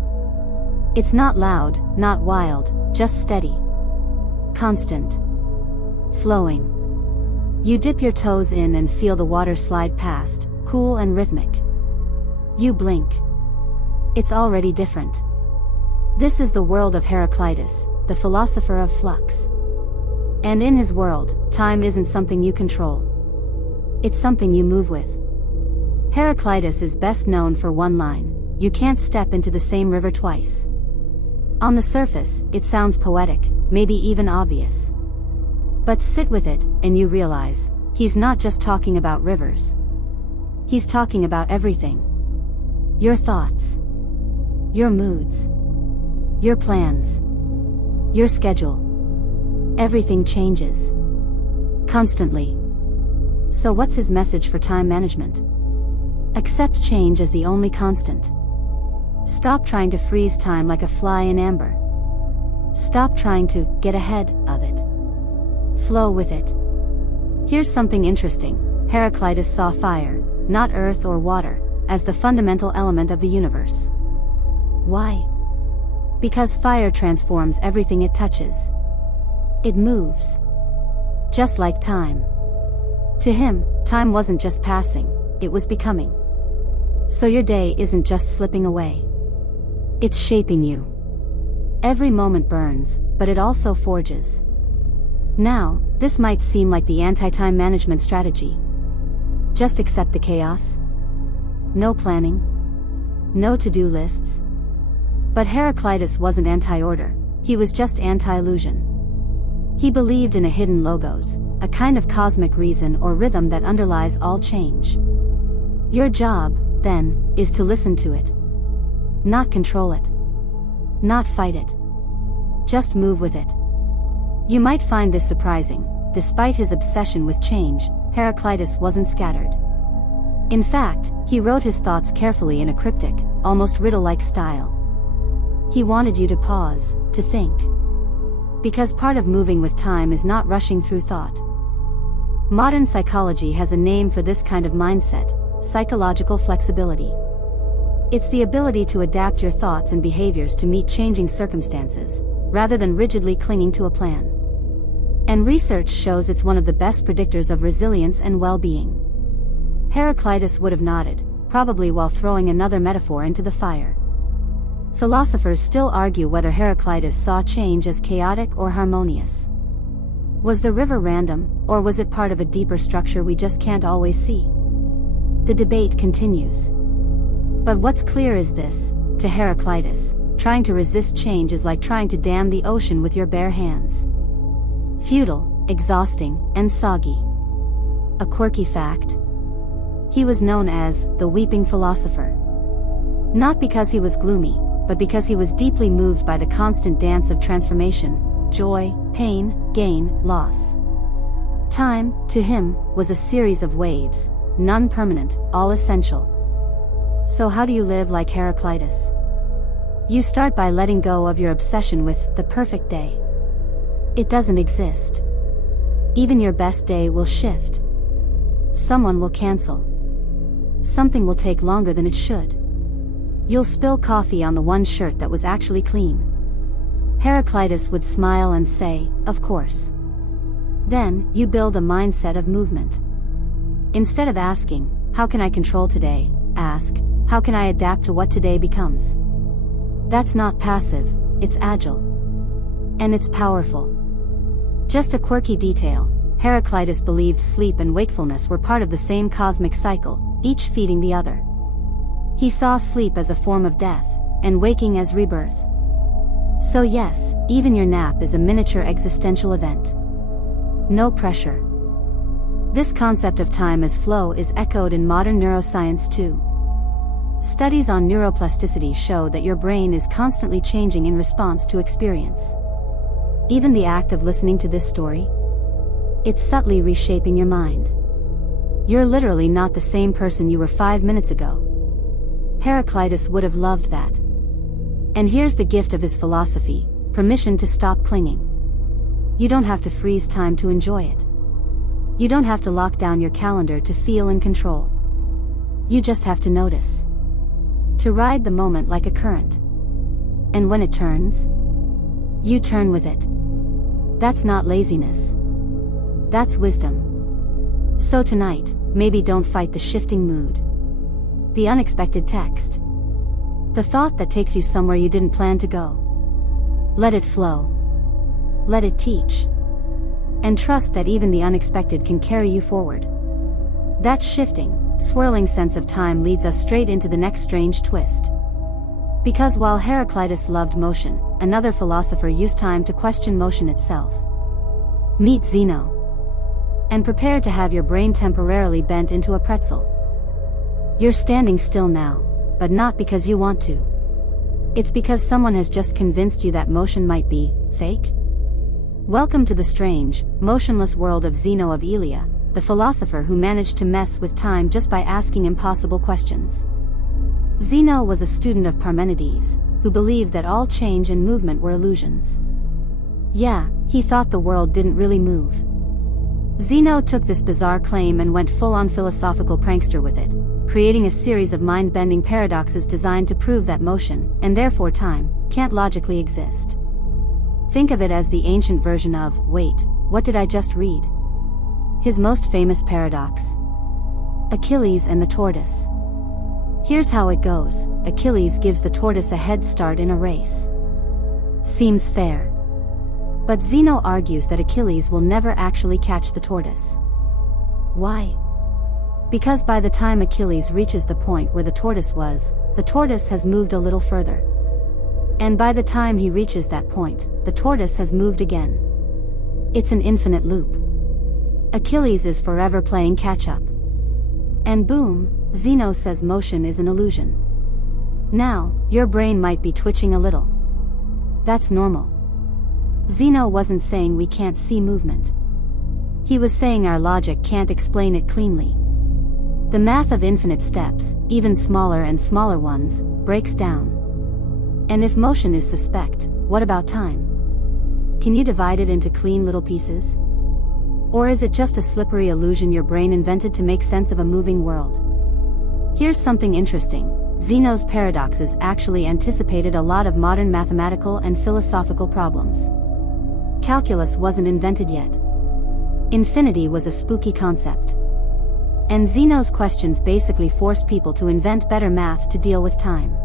It's not loud, not wild, just steady. Constant. Flowing. You dip your toes in and feel the water slide past, cool and rhythmic. You blink. It's already different. This is the world of Heraclitus, the philosopher of flux. And in his world, time isn't something you control. It's something you move with. Heraclitus is best known for one line: "You can't step into the same river twice." On the surface, it sounds poetic, maybe even obvious. But sit with it, and you realize, he's not just talking about rivers. He's talking about everything. Your thoughts. Your moods. Your plans. Your schedule. Everything changes. Constantly. So what's his message for time management? Accept change as the only constant. Stop trying to freeze time like a fly in amber. Stop trying to get ahead of it. Flow with it. Here's something interesting. Heraclitus saw fire, not earth or water, as the fundamental element of the universe. Why? Because fire transforms everything it touches. It moves. Just like time. To him, time wasn't just passing, it was becoming. So your day isn't just slipping away. It's shaping you. Every moment burns, but it also forges. Now, this might seem like the anti-time management strategy. Just accept the chaos? No planning? No to-do lists? But Heraclitus wasn't anti-order, he was just anti-illusion. He believed in a hidden logos, a kind of cosmic reason or rhythm that underlies all change. Your job, then, is to listen to it. Not control it. Not fight it. Just move with it. You might find this surprising. Despite his obsession with change, Heraclitus wasn't scattered. In fact, he wrote his thoughts carefully in a cryptic, almost riddle-like style. He wanted you to pause, to think. Because part of moving with time is not rushing through thought. Modern psychology has a name for this kind of mindset: psychological flexibility. It's the ability to adapt your thoughts and behaviors to meet changing circumstances, rather than rigidly clinging to a plan. And research shows it's one of the best predictors of resilience and well-being. Heraclitus would have nodded, probably while throwing another metaphor into the fire. Philosophers still argue whether Heraclitus saw change as chaotic or harmonious. Was the river random, or was it part of a deeper structure we just can't always see? The debate continues. But what's clear is this: to Heraclitus, trying to resist change is like trying to dam the ocean with your bare hands. Futile, exhausting, and soggy. A quirky fact: he was known as the weeping philosopher. Not because he was gloomy, but because he was deeply moved by the constant dance of transformation, joy, pain, gain, loss. Time, to him, was a series of waves, none permanent, all essential. So how do you live like Heraclitus? You start by letting go of your obsession with the perfect day. It doesn't exist. Even your best day will shift. Someone will cancel. Something will take longer than it should. You'll spill coffee on the one shirt that was actually clean. Heraclitus would smile and say, "Of course." Then, you build a mindset of movement. Instead of asking, "How can I control today?" ask, "How can I adapt to what today becomes?" That's not passive, it's agile. And it's powerful. Just a quirky detail: Heraclitus believed sleep and wakefulness were part of the same cosmic cycle, each feeding the other. He saw sleep as a form of death, and waking as rebirth. So yes, even your nap is a miniature existential event. No pressure. This concept of time as flow is echoed in modern neuroscience too. Studies on neuroplasticity show that your brain is constantly changing in response to experience. Even the act of listening to this story, it's subtly reshaping your mind. You're literally not the same person you were 5 minutes ago. Heraclitus would have loved that. And here's the gift of his philosophy: permission to stop clinging. You don't have to freeze time to enjoy it. You don't have to lock down your calendar to feel in control. You just have to notice. To ride the moment like a current. And when it turns, you turn with it. That's not laziness. That's wisdom. So tonight, maybe don't fight the shifting mood. The unexpected text. The thought that takes you somewhere you didn't plan to go. Let it flow. Let it teach. And trust that even the unexpected can carry you forward. That shifting, swirling sense of time leads us straight into the next strange twist. Because while Heraclitus loved motion, another philosopher used time to question motion itself. Meet Zeno. And prepare to have your brain temporarily bent into a pretzel. You're standing still now, but not because you want to. It's because someone has just convinced you that motion might be fake. Welcome to the strange, motionless world of Zeno of Elea, the philosopher who managed to mess with time just by asking impossible questions. Zeno was a student of Parmenides, who believed that all change and movement were illusions. Yeah, he thought the world didn't really move. Zeno took this bizarre claim and went full-on philosophical prankster with it, creating a series of mind-bending paradoxes designed to prove that motion, and therefore time, can't logically exist. Think of it as the ancient version of, wait, what did I just read? His most famous paradox. Achilles and the tortoise. Here's how it goes: Achilles gives the tortoise a head start in a race. Seems fair. But Zeno argues that Achilles will never actually catch the tortoise. Why? Because by the time Achilles reaches the point where the tortoise was, the tortoise has moved a little further. And by the time he reaches that point, the tortoise has moved again. It's an infinite loop. Achilles is forever playing catch-up. And boom, Zeno says motion is an illusion. Now, your brain might be twitching a little. That's normal. Zeno wasn't saying we can't see movement. He was saying our logic can't explain it cleanly. The math of infinite steps, even smaller and smaller ones, breaks down. And if motion is suspect, what about time? Can you divide it into clean little pieces? Or is it just a slippery illusion your brain invented to make sense of a moving world? Here's something interesting. Zeno's paradoxes actually anticipated a lot of modern mathematical and philosophical problems. Calculus wasn't invented yet. Infinity was a spooky concept. And Zeno's questions basically forced people to invent better math to deal with time.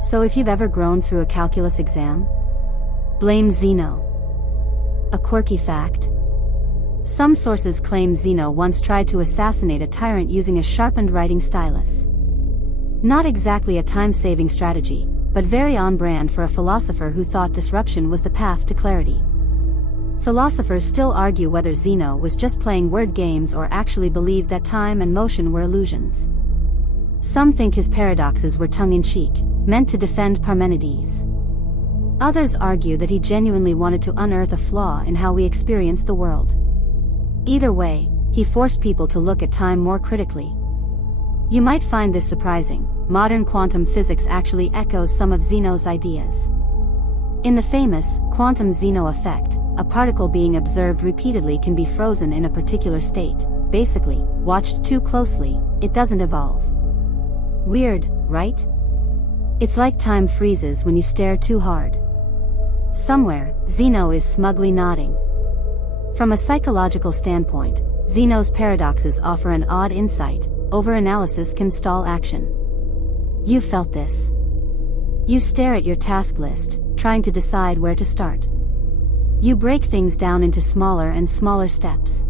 So if you've ever groaned through a calculus exam, blame Zeno. A quirky fact. Some sources claim Zeno once tried to assassinate a tyrant using a sharpened writing stylus. Not exactly a time-saving strategy, but very on brand for a philosopher who thought disruption was the path to clarity. Philosophers still argue whether Zeno was just playing word games or actually believed that time and motion were illusions. Some think his paradoxes were tongue-in-cheek, meant to defend Parmenides. Others argue that he genuinely wanted to unearth a flaw in how we experience the world. Either way, he forced people to look at time more critically. You might find this surprising. Modern quantum physics actually echoes some of Zeno's ideas. In the famous quantum Zeno effect, a particle being observed repeatedly can be frozen in a particular state. Basically, watched too closely, it doesn't evolve. Weird, right? It's like time freezes when you stare too hard. Somewhere, Zeno is smugly nodding. From a psychological standpoint, Zeno's paradoxes offer an odd insight. Overanalysis can stall action. You felt this. You stare at your task list, trying to decide where to start. You break things down into smaller and smaller steps.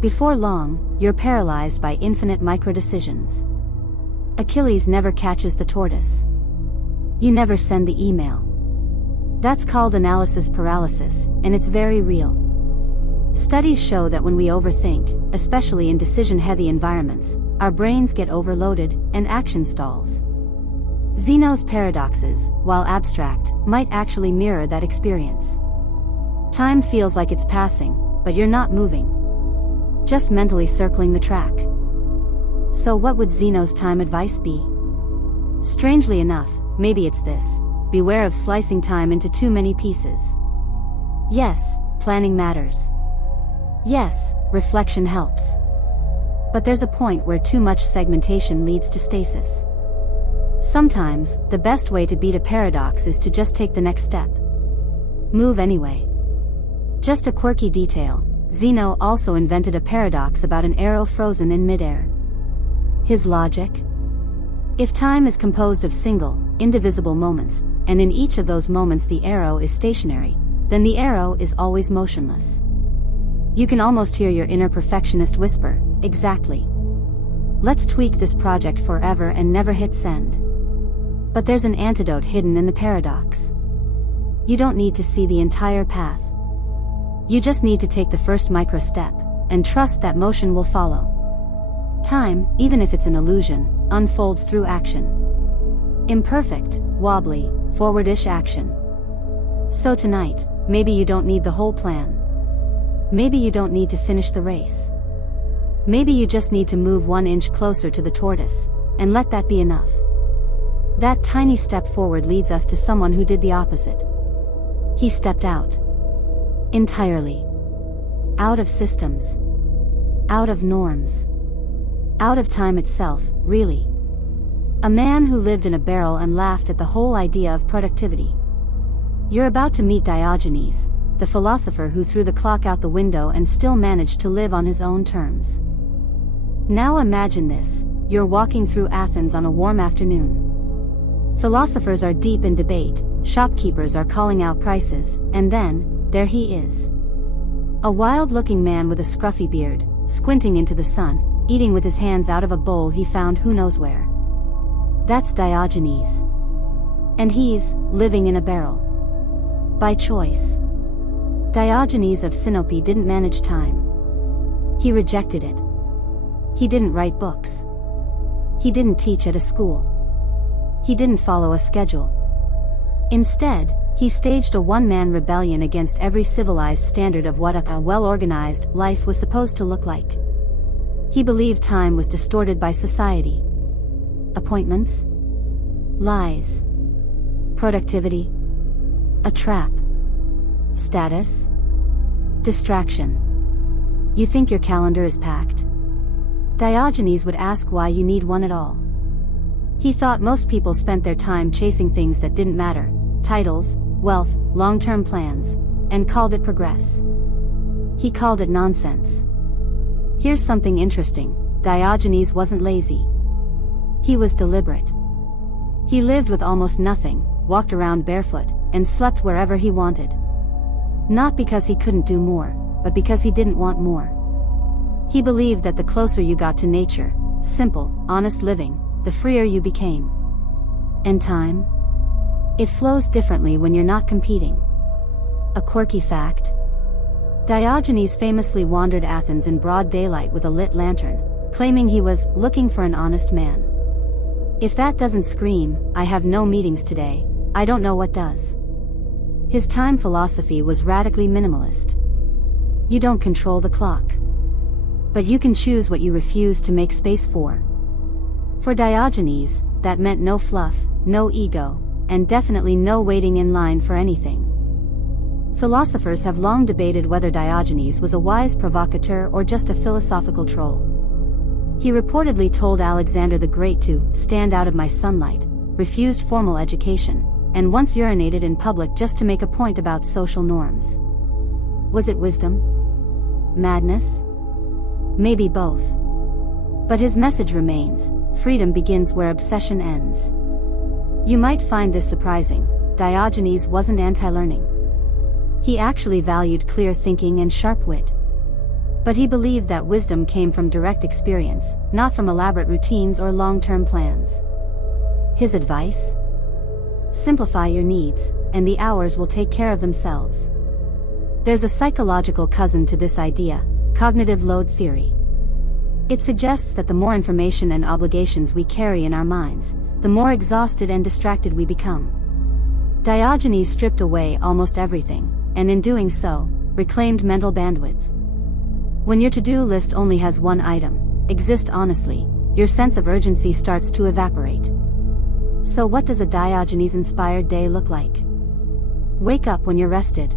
Before long, you're paralyzed by infinite micro-decisions. Achilles never catches the tortoise. You never send the email. That's called analysis paralysis, and it's very real. Studies show that when we overthink, especially in decision-heavy environments, our brains get overloaded, and action stalls. Zeno's paradoxes, while abstract, might actually mirror that experience. Time feels like it's passing, but you're not moving. Just mentally circling the track. So what would Zeno's time advice be? Strangely enough, maybe it's this: beware of slicing time into too many pieces. Yes, planning matters. Yes, reflection helps. But there's a point where too much segmentation leads to stasis. Sometimes, the best way to beat a paradox is to just take the next step. Move anyway. Just a quirky detail, Zeno also invented a paradox about an arrow frozen in midair. His logic? If time is composed of single, indivisible moments, and in each of those moments the arrow is stationary, then the arrow is always motionless. You can almost hear your inner perfectionist whisper, exactly. Let's tweak this project forever and never hit send. But there's an antidote hidden in the paradox. You don't need to see the entire path. You just need to take the first micro step, and trust that motion will follow. Time, even if it's an illusion, unfolds through action. Imperfect, wobbly, forwardish action. So tonight, maybe you don't need the whole plan. Maybe you don't need to finish the race. Maybe you just need to move 1 inch closer to the tortoise, and let that be enough. That tiny step forward leads us to someone who did the opposite. He stepped out. Entirely. Out of systems. Out of norms. Out of time itself, really. A man who lived in a barrel and laughed at the whole idea of productivity. You're about to meet Diogenes, the philosopher who threw the clock out the window and still managed to live on his own terms. Now imagine this: you're walking through Athens on a warm afternoon. Philosophers are deep in debate, shopkeepers are calling out prices, and then, there he is. A wild-looking man with a scruffy beard, squinting into the sun, eating with his hands out of a bowl he found who knows where. That's Diogenes. And he's living in a barrel. By choice. Diogenes of Sinope didn't manage time. He rejected it. He didn't write books. He didn't teach at a school. He didn't follow a schedule. Instead, he staged a one-man rebellion against every civilized standard of what a well-organized life was supposed to look like. He believed time was distorted by society. Appointments? Lies. Productivity? A trap. Status? Distraction. You think your calendar is packed? Diogenes would ask why you need one at all. He thought most people spent their time chasing things that didn't matter, titles, wealth, long-term plans, and called it progress. He called it nonsense. Here's something interesting: Diogenes wasn't lazy. He was deliberate. He lived with almost nothing, walked around barefoot, and slept wherever he wanted. Not because he couldn't do more, but because he didn't want more. He believed that the closer you got to nature, simple, honest living, the freer you became. And time? It flows differently when you're not competing. A quirky fact: Diogenes famously wandered Athens in broad daylight with a lit lantern, claiming he was looking for an honest man. If that doesn't scream, "I have no meetings today," I don't know what does. His time philosophy was radically minimalist. You don't control the clock. But you can choose what you refuse to make space for. For Diogenes, that meant no fluff, no ego, and definitely no waiting in line for anything. Philosophers have long debated whether Diogenes was a wise provocateur or just a philosophical troll. He reportedly told Alexander the Great to stand out of my sunlight, refused formal education, and once urinated in public just to make a point about social norms. Was it wisdom? Madness? Maybe both. But his message remains: freedom begins where obsession ends. You might find this surprising: Diogenes wasn't anti-learning. He actually valued clear thinking and sharp wit. But he believed that wisdom came from direct experience, not from elaborate routines or long-term plans. His advice? Simplify your needs, and the hours will take care of themselves. There's a psychological cousin to this idea: cognitive load theory. It suggests that the more information and obligations we carry in our minds, the more exhausted and distracted we become. Diogenes stripped away almost everything, and in doing so, reclaimed mental bandwidth. When your to-do list only has one item, exist honestly, your sense of urgency starts to evaporate. So what does a Diogenes-inspired day look like? Wake up when you're rested.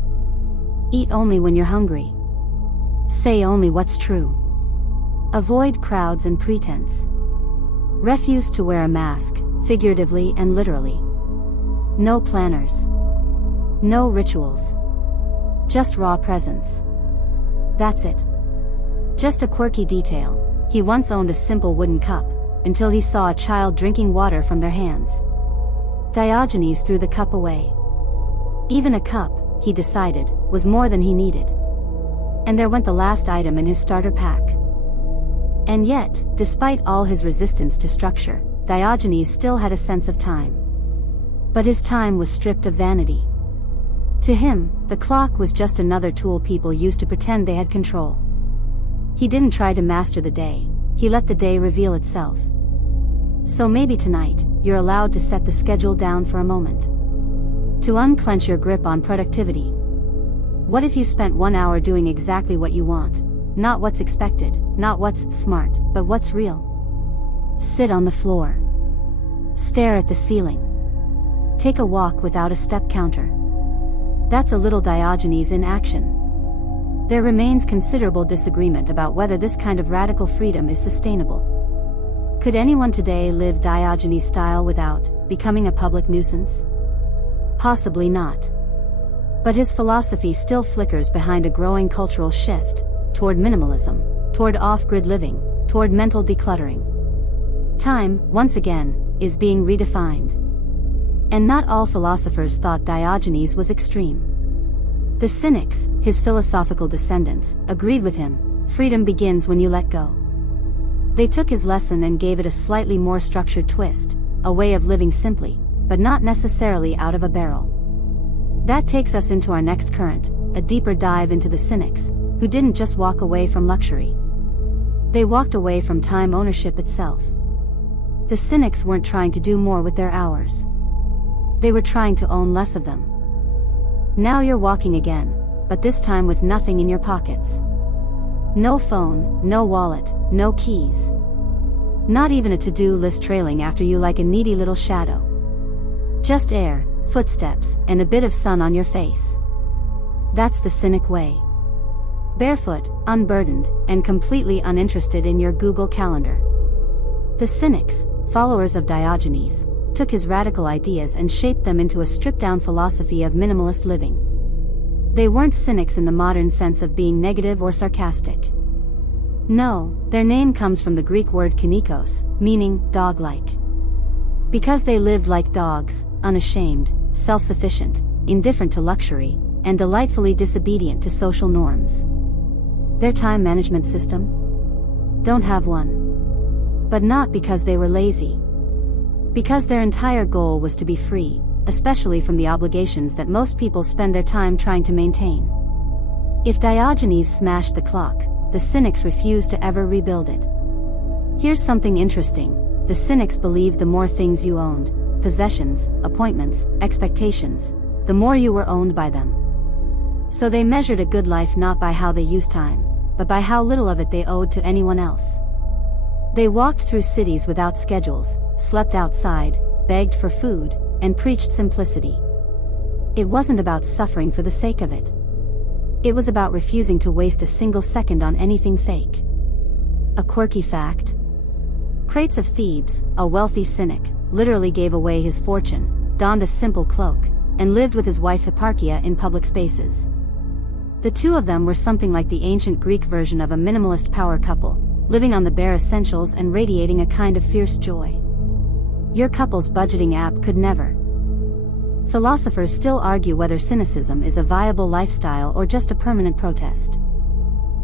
Eat only when you're hungry. Say only what's true. Avoid crowds and pretense. Refuse to wear a mask, figuratively and literally. No planners. No rituals. Just raw presence. That's it. Just a quirky detail: he once owned a simple wooden cup, until he saw a child drinking water from their hands. Diogenes threw the cup away. Even a cup, he decided, was more than he needed. And there went the last item in his starter pack. And yet, despite all his resistance to structure, Diogenes still had a sense of time. But his time was stripped of vanity. To him, the clock was just another tool people used to pretend they had control. He didn't try to master the day, he let the day reveal itself. So maybe tonight, you're allowed to set the schedule down for a moment. To unclench your grip on productivity. What if you spent 1 hour doing exactly what you want? Not what's expected, not what's smart, but what's real. Sit on the floor. Stare at the ceiling. Take a walk without a step counter. That's a little Diogenes in action. There remains considerable disagreement about whether this kind of radical freedom is sustainable. Could anyone today live Diogenes style without becoming a public nuisance? Possibly not. But his philosophy still flickers behind a growing cultural shift toward minimalism, toward off-grid living, toward mental decluttering. Time, once again, is being redefined. And not all philosophers thought Diogenes was extreme. The Cynics, his philosophical descendants, agreed with him: freedom begins when you let go. They took his lesson and gave it a slightly more structured twist, a way of living simply, but not necessarily out of a barrel. That takes us into our next current, a deeper dive into the Cynics, who didn't just walk away from luxury. They walked away from time ownership itself. The Cynics weren't trying to do more with their hours. They were trying to own less of them. Now you're walking again, but this time with nothing in your pockets. No phone, no wallet, no keys. Not even a to-do list trailing after you like a needy little shadow. Just air, footsteps, and a bit of sun on your face. That's the Cynic way. Barefoot, unburdened, and completely uninterested in your Google Calendar. The Cynics, followers of Diogenes, took his radical ideas and shaped them into a stripped-down philosophy of minimalist living. They weren't cynics in the modern sense of being negative or sarcastic. No, their name comes from the Greek word kynikos, meaning dog-like. Because they lived like dogs, unashamed, self-sufficient, indifferent to luxury, and delightfully disobedient to social norms. Their time management system? Don't have one. But not because they were lazy. Because their entire goal was to be free, especially from the obligations that most people spend their time trying to maintain. If Diogenes smashed the clock, the Cynics refused to ever rebuild it. Here's something interesting: the Cynics believed the more things you owned, possessions, appointments, expectations, the more you were owned by them. So they measured a good life not by how they used time, but by how little of it they owed to anyone else. They walked through cities without schedules, slept outside, begged for food, and preached simplicity. It wasn't about suffering for the sake of it. It was about refusing to waste a single second on anything fake. A quirky fact: Crates of Thebes, a wealthy Cynic, literally gave away his fortune, donned a simple cloak, and lived with his wife Hipparchia in public spaces. The two of them were something like the ancient Greek version of a minimalist power couple, living on the bare essentials and radiating a kind of fierce joy. Your couple's budgeting app could never. Philosophers still argue whether cynicism is a viable lifestyle or just a permanent protest.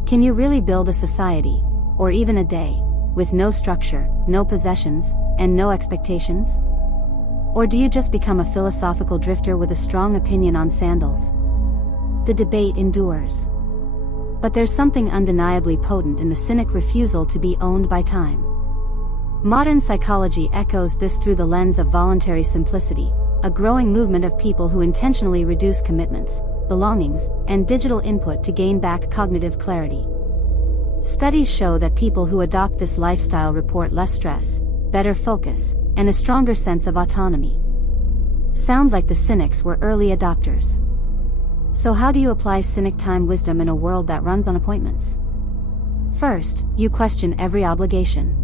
Can you really build a society, or even a day, with no structure, no possessions, and no expectations? Or do you just become a philosophical drifter with a strong opinion on sandals? The debate endures. But there's something undeniably potent in the Cynic refusal to be owned by time. Modern psychology echoes this through the lens of voluntary simplicity, a growing movement of people who intentionally reduce commitments, belongings, and digital input to gain back cognitive clarity. Studies show that people who adopt this lifestyle report less stress, better focus, and a stronger sense of autonomy. Sounds like the Cynics were early adopters. So how do you apply Cynic time wisdom in a world that runs on appointments? First, you question every obligation.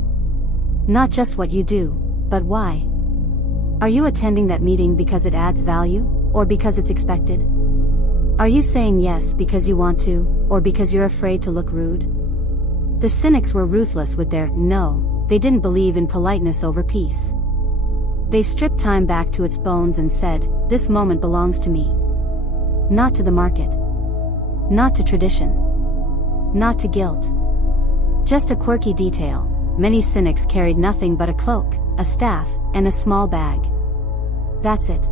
Not just what you do, but why. Are you attending that meeting because it adds value, or because it's expected? Are you saying yes because you want to, or because you're afraid to look rude? The Cynics were ruthless with their no. They didn't believe in politeness over peace. They stripped time back to its bones and said, this moment belongs to me. Not to the market. Not to tradition. Not to guilt. Just a quirky detail: many Cynics carried nothing but a cloak, a staff, and a small bag. That's it.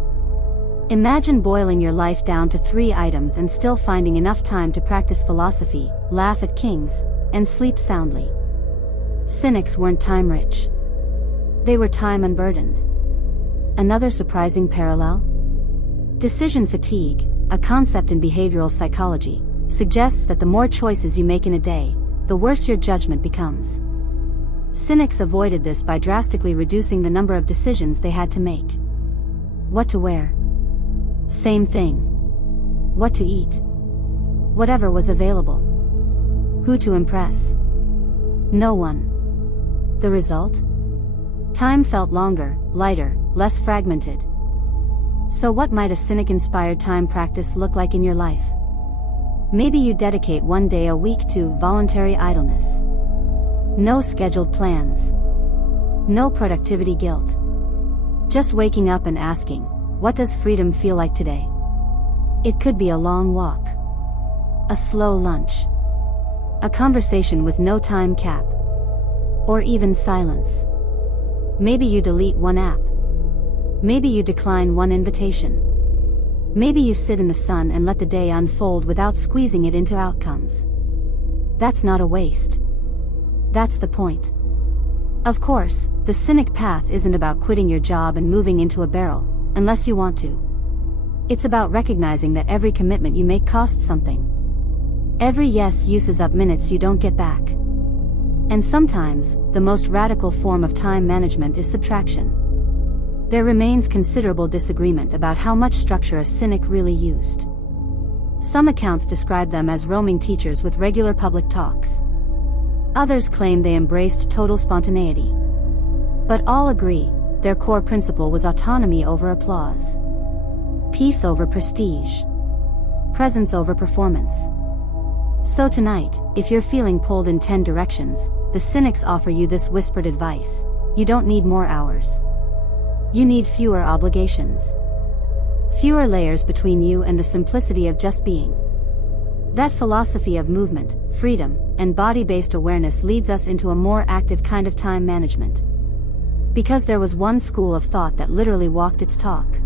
Imagine boiling your life down to 3 items and still finding enough time to practice philosophy, laugh at kings, and sleep soundly. Cynics weren't time-rich. They were time-unburdened. Another surprising parallel? Decision fatigue, a concept in behavioral psychology, suggests that the more choices you make in a day, the worse your judgment becomes. Cynics avoided this by drastically reducing the number of decisions they had to make. What to wear? Same thing. What to eat? Whatever was available. Who to impress? No one. The result? Time felt longer, lighter, less fragmented. So what might a Cynic-inspired time practice look like in your life? Maybe you dedicate one day a week to voluntary idleness. No scheduled plans. No productivity guilt. Just waking up and asking, what does freedom feel like today? It could be a long walk. A slow lunch. A conversation with no time cap. Or even silence. Maybe you delete one app. Maybe you decline one invitation. Maybe you sit in the sun and let the day unfold without squeezing it into outcomes. That's not a waste. That's the point. Of course, the cynic path isn't about quitting your job and moving into a barrel, unless you want to. It's about recognizing that every commitment you make costs something. Every yes uses up minutes you don't get back. And sometimes, the most radical form of time management is subtraction. There remains considerable disagreement about how much structure a cynic really used. Some accounts describe them as roaming teachers with regular public talks. Others claim they embraced total spontaneity. But all agree, their core principle was autonomy over applause. Peace over prestige. Presence over performance. So tonight, if you're feeling pulled in 10 directions, the cynics offer you this whispered advice: you don't need more hours. You need fewer obligations. Fewer layers between you and the simplicity of just being. That philosophy of movement, freedom, and body-based awareness leads us into a more active kind of time management. Because there was one school of thought that literally walked its talk.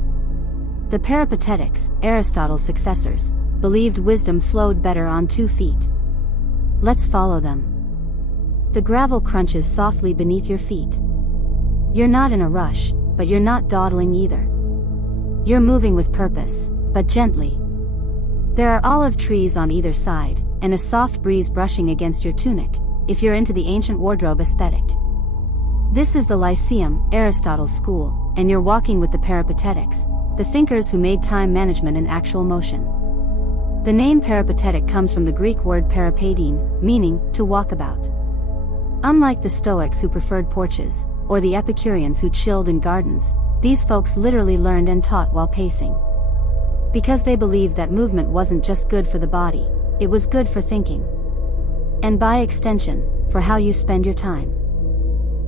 The Peripatetics, Aristotle's successors, believed wisdom flowed better on 2 feet. Let's follow them. The gravel crunches softly beneath your feet. You're not in a rush, but you're not dawdling either. You're moving with purpose, but gently. There are olive trees on either side, and a soft breeze brushing against your tunic, if you're into the ancient wardrobe aesthetic. This is the Lyceum, Aristotle's school, and you're walking with the Peripatetics, the thinkers who made time management an actual motion. The name peripatetic comes from the Greek word peripatein, meaning to walk about. Unlike the Stoics who preferred porches, or the Epicureans who chilled in gardens, these folks literally learned and taught while pacing. Because they believed that movement wasn't just good for the body, it was good for thinking. And by extension, for how you spend your time.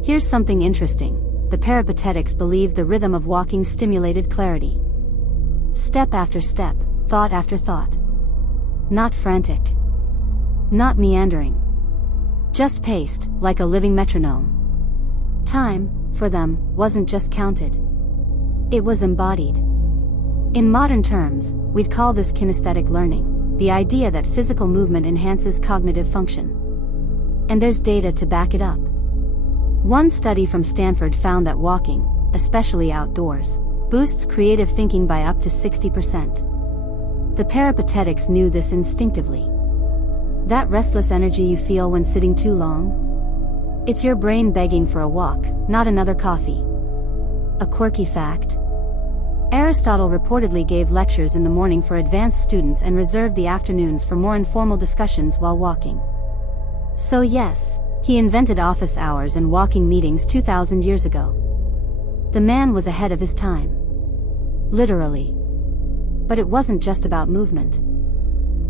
Here's something interesting: the Peripatetics believed the rhythm of walking stimulated clarity. Step after step, thought after thought. Not frantic. Not meandering. Just paced, like a living metronome. Time, for them, wasn't just counted. It was embodied. In modern terms, we'd call this kinesthetic learning, the idea that physical movement enhances cognitive function. And there's data to back it up. One study from Stanford found that walking, especially outdoors, boosts creative thinking by up to 60%. The Peripatetics knew this instinctively. That restless energy you feel when sitting too long? It's your brain begging for a walk, not another coffee. A quirky fact? Aristotle reportedly gave lectures in the morning for advanced students and reserved the afternoons for more informal discussions while walking. So yes, he invented office hours and walking meetings 2,000 years ago. The man was ahead of his time. Literally. But it wasn't just about movement.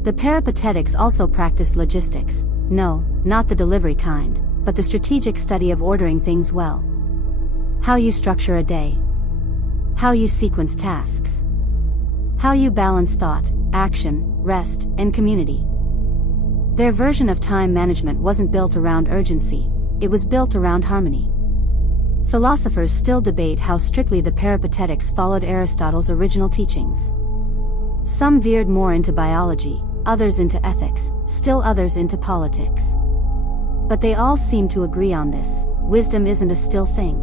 The Peripatetics also practiced logistics, no, not the delivery kind, but the strategic study of ordering things well. How you structure a day. How you sequence tasks. How you balance thought, action, rest, and community. Their version of time management wasn't built around urgency, it was built around harmony. Philosophers still debate how strictly the Peripatetics followed Aristotle's original teachings. Some veered more into biology, others into ethics, still others into politics. But they all seem to agree on this: wisdom isn't a still thing.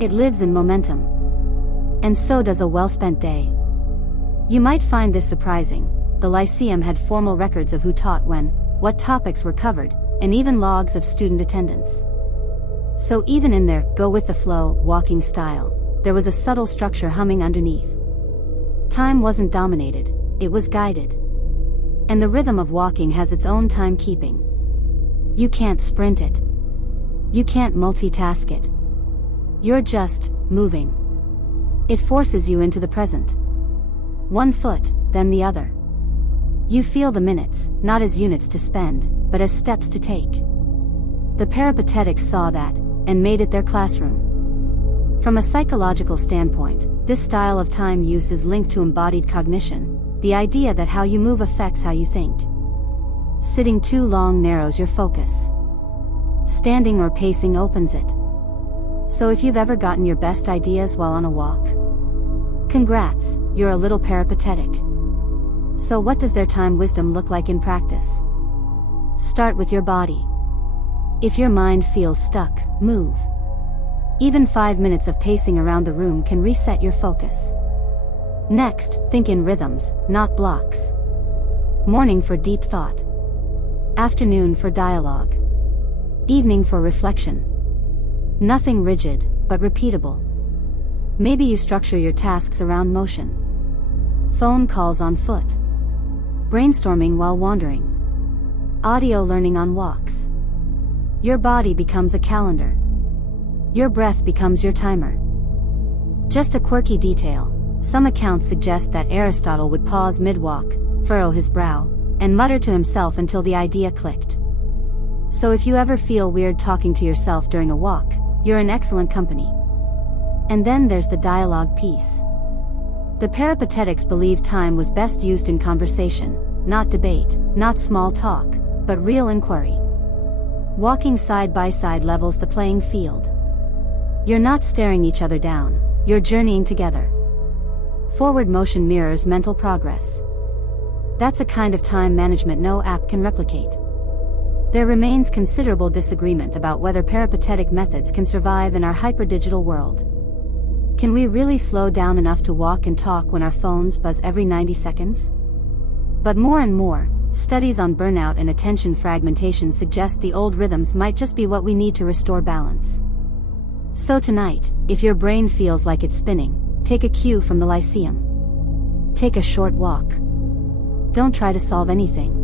It lives in momentum. And so does a well-spent day. You might find this surprising: the Lyceum had formal records of who taught when, what topics were covered, and even logs of student attendance. So even in their go-with-the-flow walking style, there was a subtle structure humming underneath. Time wasn't dominated, it was guided. And the rhythm of walking has its own timekeeping. You can't sprint it. You can't multitask it. You're just moving. It forces you into the present. One foot, then the other. You feel the minutes, not as units to spend, but as steps to take. The Peripatetics saw that, and made it their classroom. From a psychological standpoint, this style of time use is linked to embodied cognition, the idea that how you move affects how you think. Sitting too long narrows your focus. Standing or pacing opens it. So if you've ever gotten your best ideas while on a walk, congrats, you're a little peripatetic. So what does their time wisdom look like in practice? Start with your body. If your mind feels stuck, move. Even 5 minutes of pacing around the room can reset your focus. Next, think in rhythms, not blocks. Morning for deep thought. Afternoon for dialogue. Evening for reflection. Nothing rigid, but repeatable. Maybe you structure your tasks around motion. Phone calls on foot. Brainstorming while wandering. Audio learning on walks. Your body becomes a calendar. Your breath becomes your timer. Just a quirky detail, some accounts suggest that Aristotle would pause mid-walk, furrow his brow, and mutter to himself until the idea clicked. So if you ever feel weird talking to yourself during a walk, you're in excellent company. And then there's the dialogue piece. The Peripatetics believed time was best used in conversation, not debate, not small talk, but real inquiry. Walking side by side levels the playing field. You're not staring each other down, you're journeying together. Forward motion mirrors mental progress. That's a kind of time management no app can replicate. There remains considerable disagreement about whether peripatetic methods can survive in our hyperdigital world. Can we really slow down enough to walk and talk when our phones buzz every 90 seconds? But more and more, studies on burnout and attention fragmentation suggest the old rhythms might just be what we need to restore balance. So tonight, if your brain feels like it's spinning, take a cue from the Lyceum. Take a short walk. Don't try to solve anything.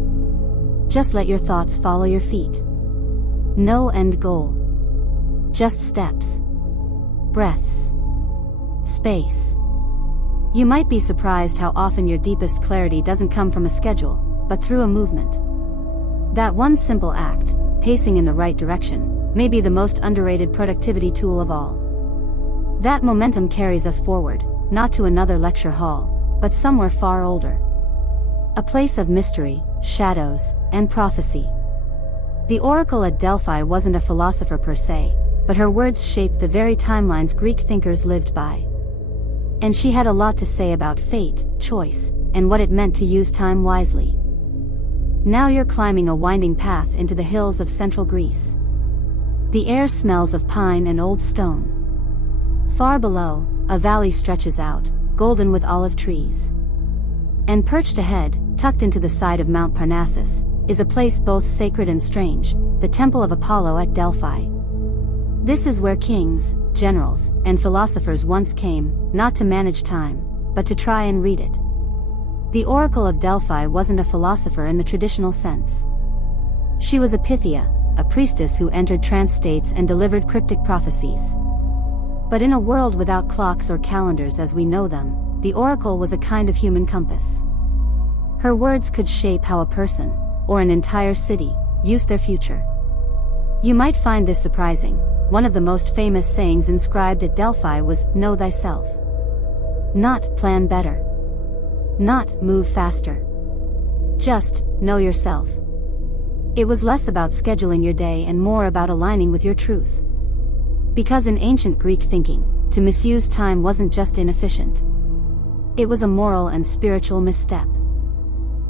Just let your thoughts follow your feet. No end goal. Just steps. Breaths. Space. You might be surprised how often your deepest clarity doesn't come from a schedule, but through a movement. That one simple act, pacing in the right direction, may be the most underrated productivity tool of all. That momentum carries us forward, not to another lecture hall, but somewhere far older. A place of mystery, shadows, and prophecy. The oracle at Delphi wasn't a philosopher per se, but her words shaped the very timelines Greek thinkers lived by. And she had a lot to say about fate, choice, and what it meant to use time wisely. Now you're climbing a winding path into the hills of central Greece. The air smells of pine and old stone. Far below, a valley stretches out, golden with olive trees. And perched ahead, tucked into the side of Mount Parnassus, is a place both sacred and strange, the Temple of Apollo at Delphi. This is where kings, generals, and philosophers once came, not to manage time, but to try and read it. The Oracle of Delphi wasn't a philosopher in the traditional sense. She was a Pythia, a priestess who entered trance states and delivered cryptic prophecies. But in a world without clocks or calendars as we know them, the oracle was a kind of human compass. Her words could shape how a person, or an entire city, used their future. You might find this surprising. One of the most famous sayings inscribed at Delphi was, "Know thyself." Not plan better. Not move faster. Just know yourself. It was less about scheduling your day and more about aligning with your truth. Because in ancient Greek thinking, to misuse time wasn't just inefficient. It was a moral and spiritual misstep.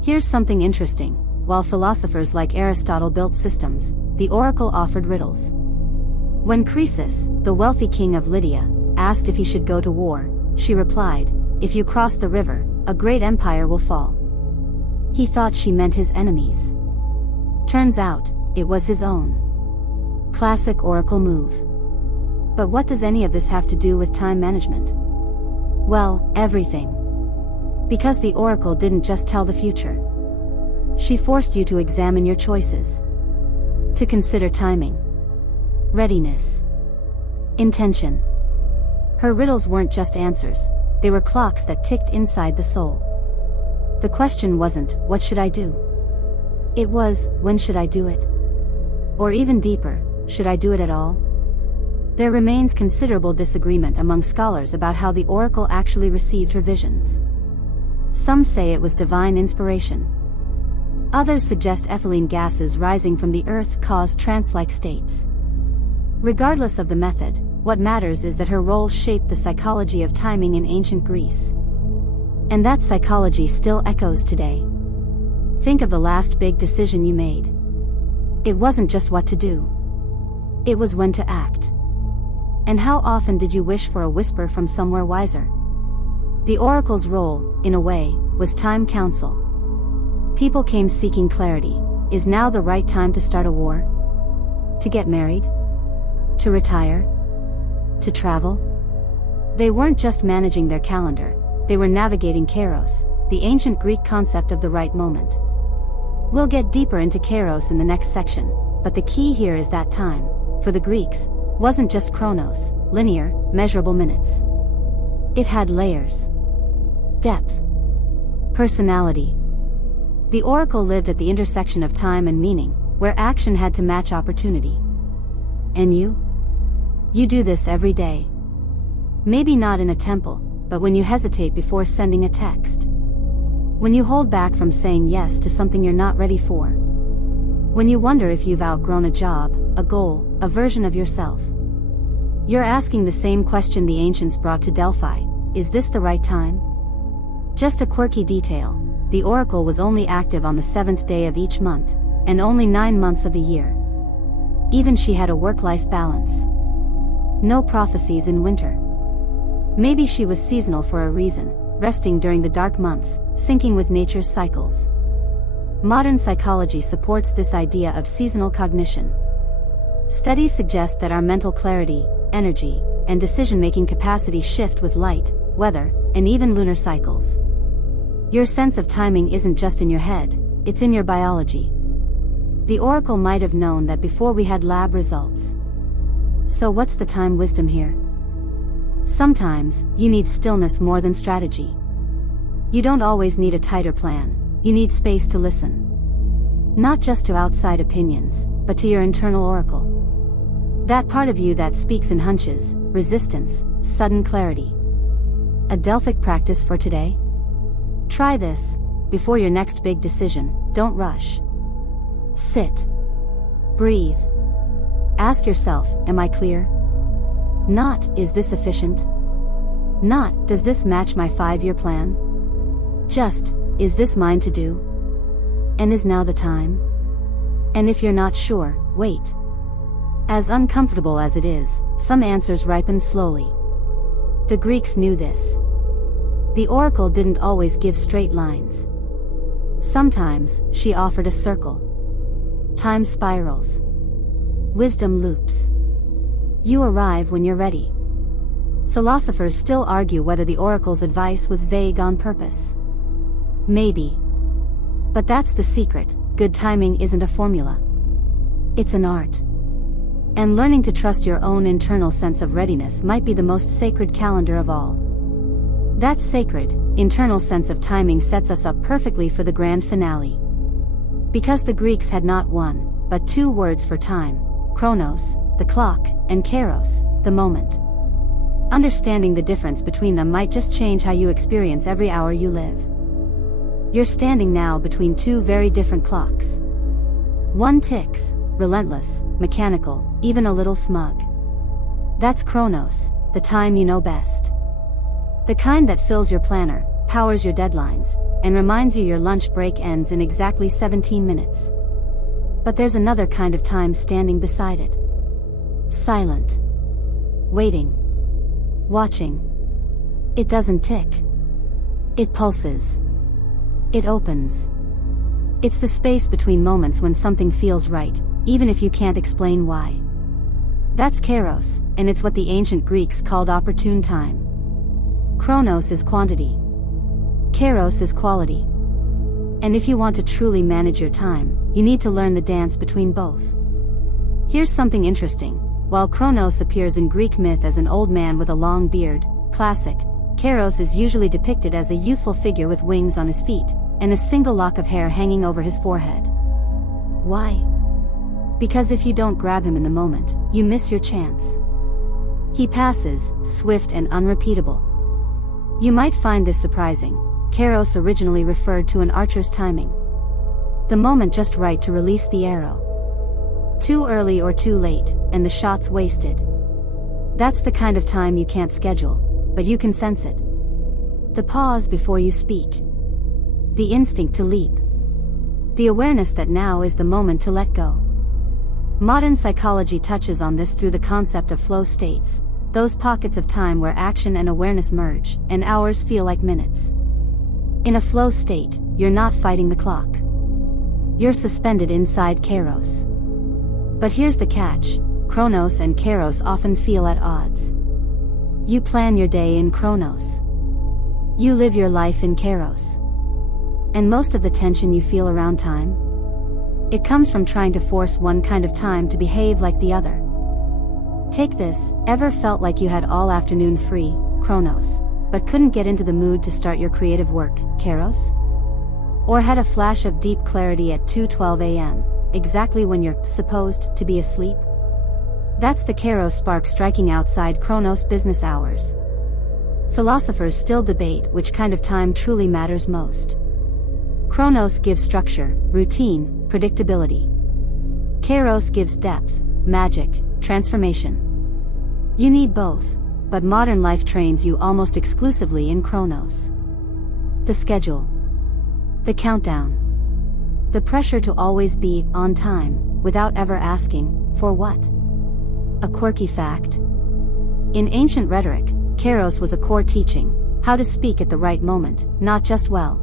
Here's something interesting. While philosophers like Aristotle built systems, the oracle offered riddles. When Croesus, the wealthy king of Lydia, asked if he should go to war, she replied, "If you cross the river, a great empire will fall." He thought she meant his enemies. Turns out, it was his own. Classic oracle move. But what does any of this have to do with time management? Well, everything. Because the oracle didn't just tell the future. She forced you to examine your choices. To consider timing. Readiness. Intention. Her riddles weren't just answers, they were clocks that ticked inside the soul. The question wasn't, what should I do? It was, when should I do it? Or even deeper, should I do it at all? There remains considerable disagreement among scholars about how the oracle actually received her visions. Some say it was divine inspiration. Others suggest ethylene gases rising from the earth caused trance-like states. Regardless of the method, what matters is that her role shaped the psychology of timing in ancient Greece. And that psychology still echoes today. Think of the last big decision you made. It wasn't just what to do. It was when to act. And how often did you wish for a whisper from somewhere wiser? The oracle's role, in a way, was time counsel. People came seeking clarity. Is now the right time to start a war? To get married? To retire? To travel? They weren't just managing their calendar, they were navigating Kairos, the ancient Greek concept of the right moment. We'll get deeper into Kairos in the next section, but the key here is that time, for the Greeks, wasn't just Chronos, linear, measurable minutes. It had layers. Depth. Personality. The oracle lived at the intersection of time and meaning, where action had to match opportunity. And you? You do this every day. Maybe not in a temple, but when you hesitate before sending a text. When you hold back from saying yes to something you're not ready for. When you wonder if you've outgrown a job, a goal, a version of yourself. You're asking the same question the ancients brought to Delphi: is this the right time? Just a quirky detail, the oracle was only active on the 7th day of each month, and only 9 months of the year. Even she had a work-life balance. No prophecies in winter. Maybe she was seasonal for a reason, resting during the dark months, syncing with nature's cycles. Modern psychology supports this idea of seasonal cognition. Studies suggest that our mental clarity, energy, and decision-making capacity shift with light, weather, and even lunar cycles. Your sense of timing isn't just in your head, it's in your biology. The oracle might have known that before we had lab results. So what's the time wisdom here? Sometimes, you need stillness more than strategy. You don't always need a tighter plan, you need space to listen. Not just to outside opinions, but to your internal oracle. That part of you that speaks in hunches, resistance, sudden clarity. A Delphic practice for today? Try this. Before your next big decision, don't rush. Sit. Breathe. Ask yourself, am I clear? Not, is this efficient? Not, does this match my 5-year plan? Just, is this mine to do? And is now the time? And if you're not sure, wait. As uncomfortable as it is, some answers ripen slowly. The Greeks knew this. The oracle didn't always give straight lines. Sometimes, she offered a circle. Time spirals. Wisdom loops. You arrive when you're ready. Philosophers still argue whether the oracle's advice was vague on purpose. Maybe. But that's the secret, good timing isn't a formula. It's an art. And learning to trust your own internal sense of readiness might be the most sacred calendar of all. That sacred, internal sense of timing sets us up perfectly for the grand finale. Because the Greeks had not one, but 2 words for time: Chronos, the clock, and Kairos, the moment. Understanding the difference between them might just change how you experience every hour you live. You're standing now between 2 very different clocks. One ticks, relentless, mechanical, even a little smug. That's Chronos, the time you know best. The kind that fills your planner, powers your deadlines, and reminds you your lunch break ends in exactly 17 minutes. But there's another kind of time standing beside it. Silent. Waiting. Watching. It doesn't tick. It pulses. It opens. It's the space between moments when something feels right, even if you can't explain why. That's Kairos, and it's what the ancient Greeks called opportune time. Chronos is quantity. Kairos is quality. And if you want to truly manage your time, you need to learn the dance between both. Here's something interesting. While Chronos appears in Greek myth as an old man with a long beard, classic, Kairos is usually depicted as a youthful figure with wings on his feet, and a single lock of hair hanging over his forehead. Why? Because if you don't grab him in the moment, you miss your chance. He passes, swift and unrepeatable. You might find this surprising. Kairos originally referred to an archer's timing. The moment just right to release the arrow. Too early or too late, and the shot's wasted. That's the kind of time you can't schedule, but you can sense it. The pause before you speak. The instinct to leap. The awareness that now is the moment to let go. Modern psychology touches on this through the concept of flow states, those pockets of time where action and awareness merge, and hours feel like minutes. In a flow state, you're not fighting the clock. You're suspended inside Kairos. But here's the catch, Chronos and Kairos often feel at odds. You plan your day in Chronos. You live your life in Kairos. And most of the tension you feel around time? It comes from trying to force one kind of time to behave like the other. Take this, ever felt like you had all afternoon free, Chronos, but couldn't get into the mood to start your creative work, Kairos? Or had a flash of deep clarity at 2:12 a.m., exactly when you're supposed to be asleep? That's the Kairos spark striking outside Chronos business hours. Philosophers still debate which kind of time truly matters most. Chronos gives structure, routine, predictability. Kairos gives depth, magic, transformation. You need both, but modern life trains you almost exclusively in Chronos. The schedule. The countdown. The pressure to always be on time, without ever asking, for what? A quirky fact. In ancient rhetoric, Kairos was a core teaching, how to speak at the right moment, not just well.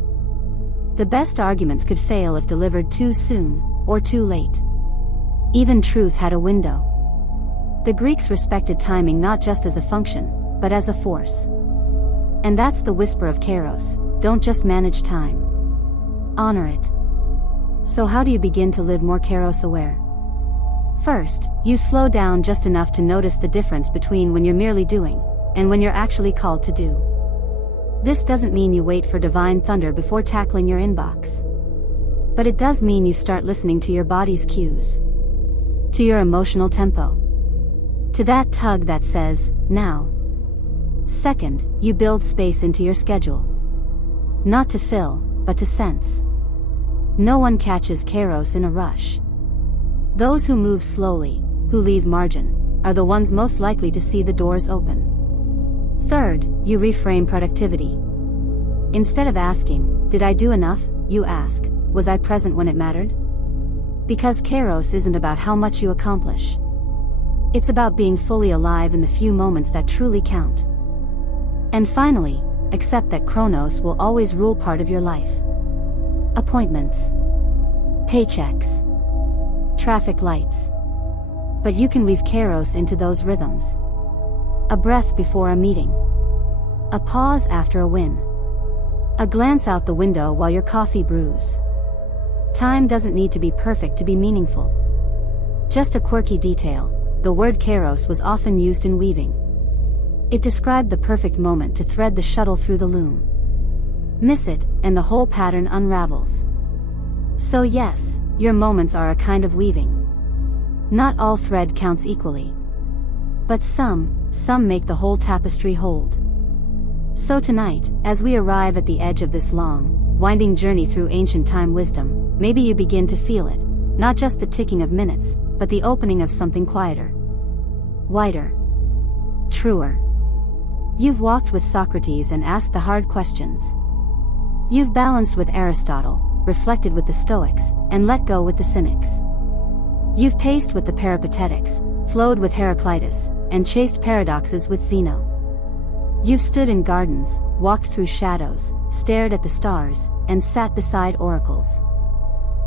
The best arguments could fail if delivered too soon, or too late. Even truth had a window. The Greeks respected timing not just as a function, but as a force. And that's the whisper of Kairos, don't just manage time. Honor it. So how do you begin to live more Kairos aware? First, you slow down just enough to notice the difference between when you're merely doing, and when you're actually called to do. This doesn't mean you wait for divine thunder before tackling your inbox. But it does mean you start listening to your body's cues. To your emotional tempo. To that tug that says, now. Second, you build space into your schedule. Not to fill, but to sense. No one catches Kairos in a rush. Those who move slowly, who leave margin, are the ones most likely to see the doors open. Third, you reframe productivity. Instead of asking, did I do enough, you ask, was I present when it mattered? Because Kairos isn't about how much you accomplish. It's about being fully alive in the few moments that truly count. And finally, accept that Chronos will always rule part of your life. Appointments. Paychecks. Traffic lights. But you can weave Kairos into those rhythms. A breath before a meeting. A pause after a win. A glance out the window while your coffee brews. Time doesn't need to be perfect to be meaningful. Just a quirky detail, the word Kairos was often used in weaving. It described the perfect moment to thread the shuttle through the loom. Miss it, and the whole pattern unravels. So yes, your moments are a kind of weaving. Not all thread counts equally. But some make the whole tapestry hold. So tonight, as we arrive at the edge of this long, winding journey through ancient time wisdom, maybe you begin to feel it, not just the ticking of minutes, but the opening of something quieter. Wider. Truer. You've walked with Socrates and asked the hard questions. You've balanced with Aristotle, reflected with the Stoics, and let go with the Cynics. You've paced with the Peripatetics, flowed with Heraclitus, and chased paradoxes with Zeno. You've stood in gardens, walked through shadows, stared at the stars, and sat beside oracles.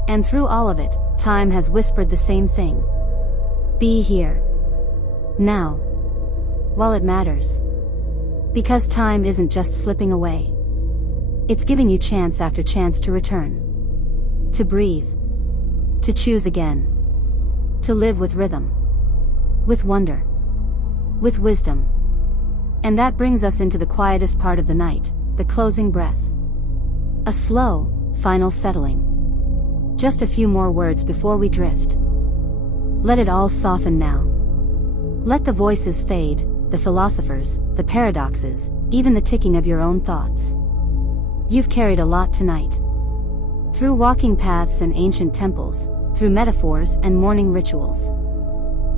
And through all of it, time has whispered the same thing. Be here. Now. While it matters. Because time isn't just slipping away. It's giving you chance after chance to return. To breathe. To choose again. To live with rhythm. With wonder. With wisdom. And that brings us into the quietest part of the night, the closing breath. A slow, final settling. Just a few more words before we drift. Let it all soften now. Let the voices fade, the philosophers, the paradoxes, even the ticking of your own thoughts. You've carried a lot tonight. Through walking paths and ancient temples, through metaphors and morning rituals.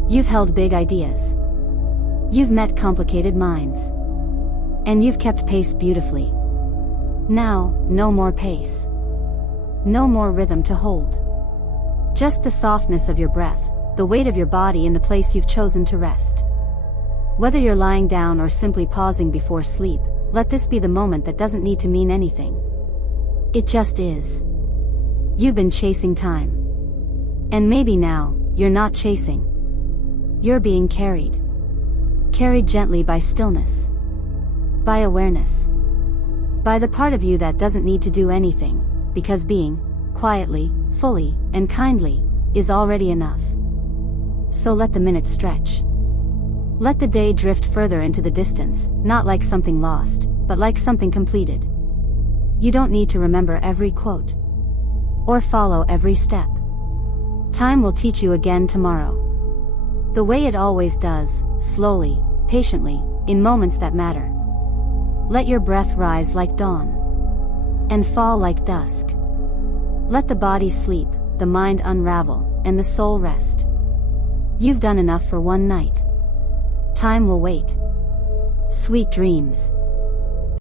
You've held big ideas. You've met complicated minds. And you've kept pace beautifully. Now, no more pace. No more rhythm to hold. Just the softness of your breath, the weight of your body in the place you've chosen to rest. Whether you're lying down or simply pausing before sleep, let this be the moment that doesn't need to mean anything. It just is. You've been chasing time. And maybe now, you're not chasing. You're being carried. Carried gently by stillness. By awareness. By the part of you that doesn't need to do anything, because being, quietly, fully, and kindly, is already enough. So let the minutes stretch. Let the day drift further into the distance, not like something lost, but like something completed. You don't need to remember every quote. Or follow every step. Time will teach you again tomorrow. The way it always does, slowly, patiently, in moments that matter. Let your breath rise like dawn. And fall like dusk. Let the body sleep, the mind unravel, and the soul rest. You've done enough for one night. Time will wait. Sweet dreams.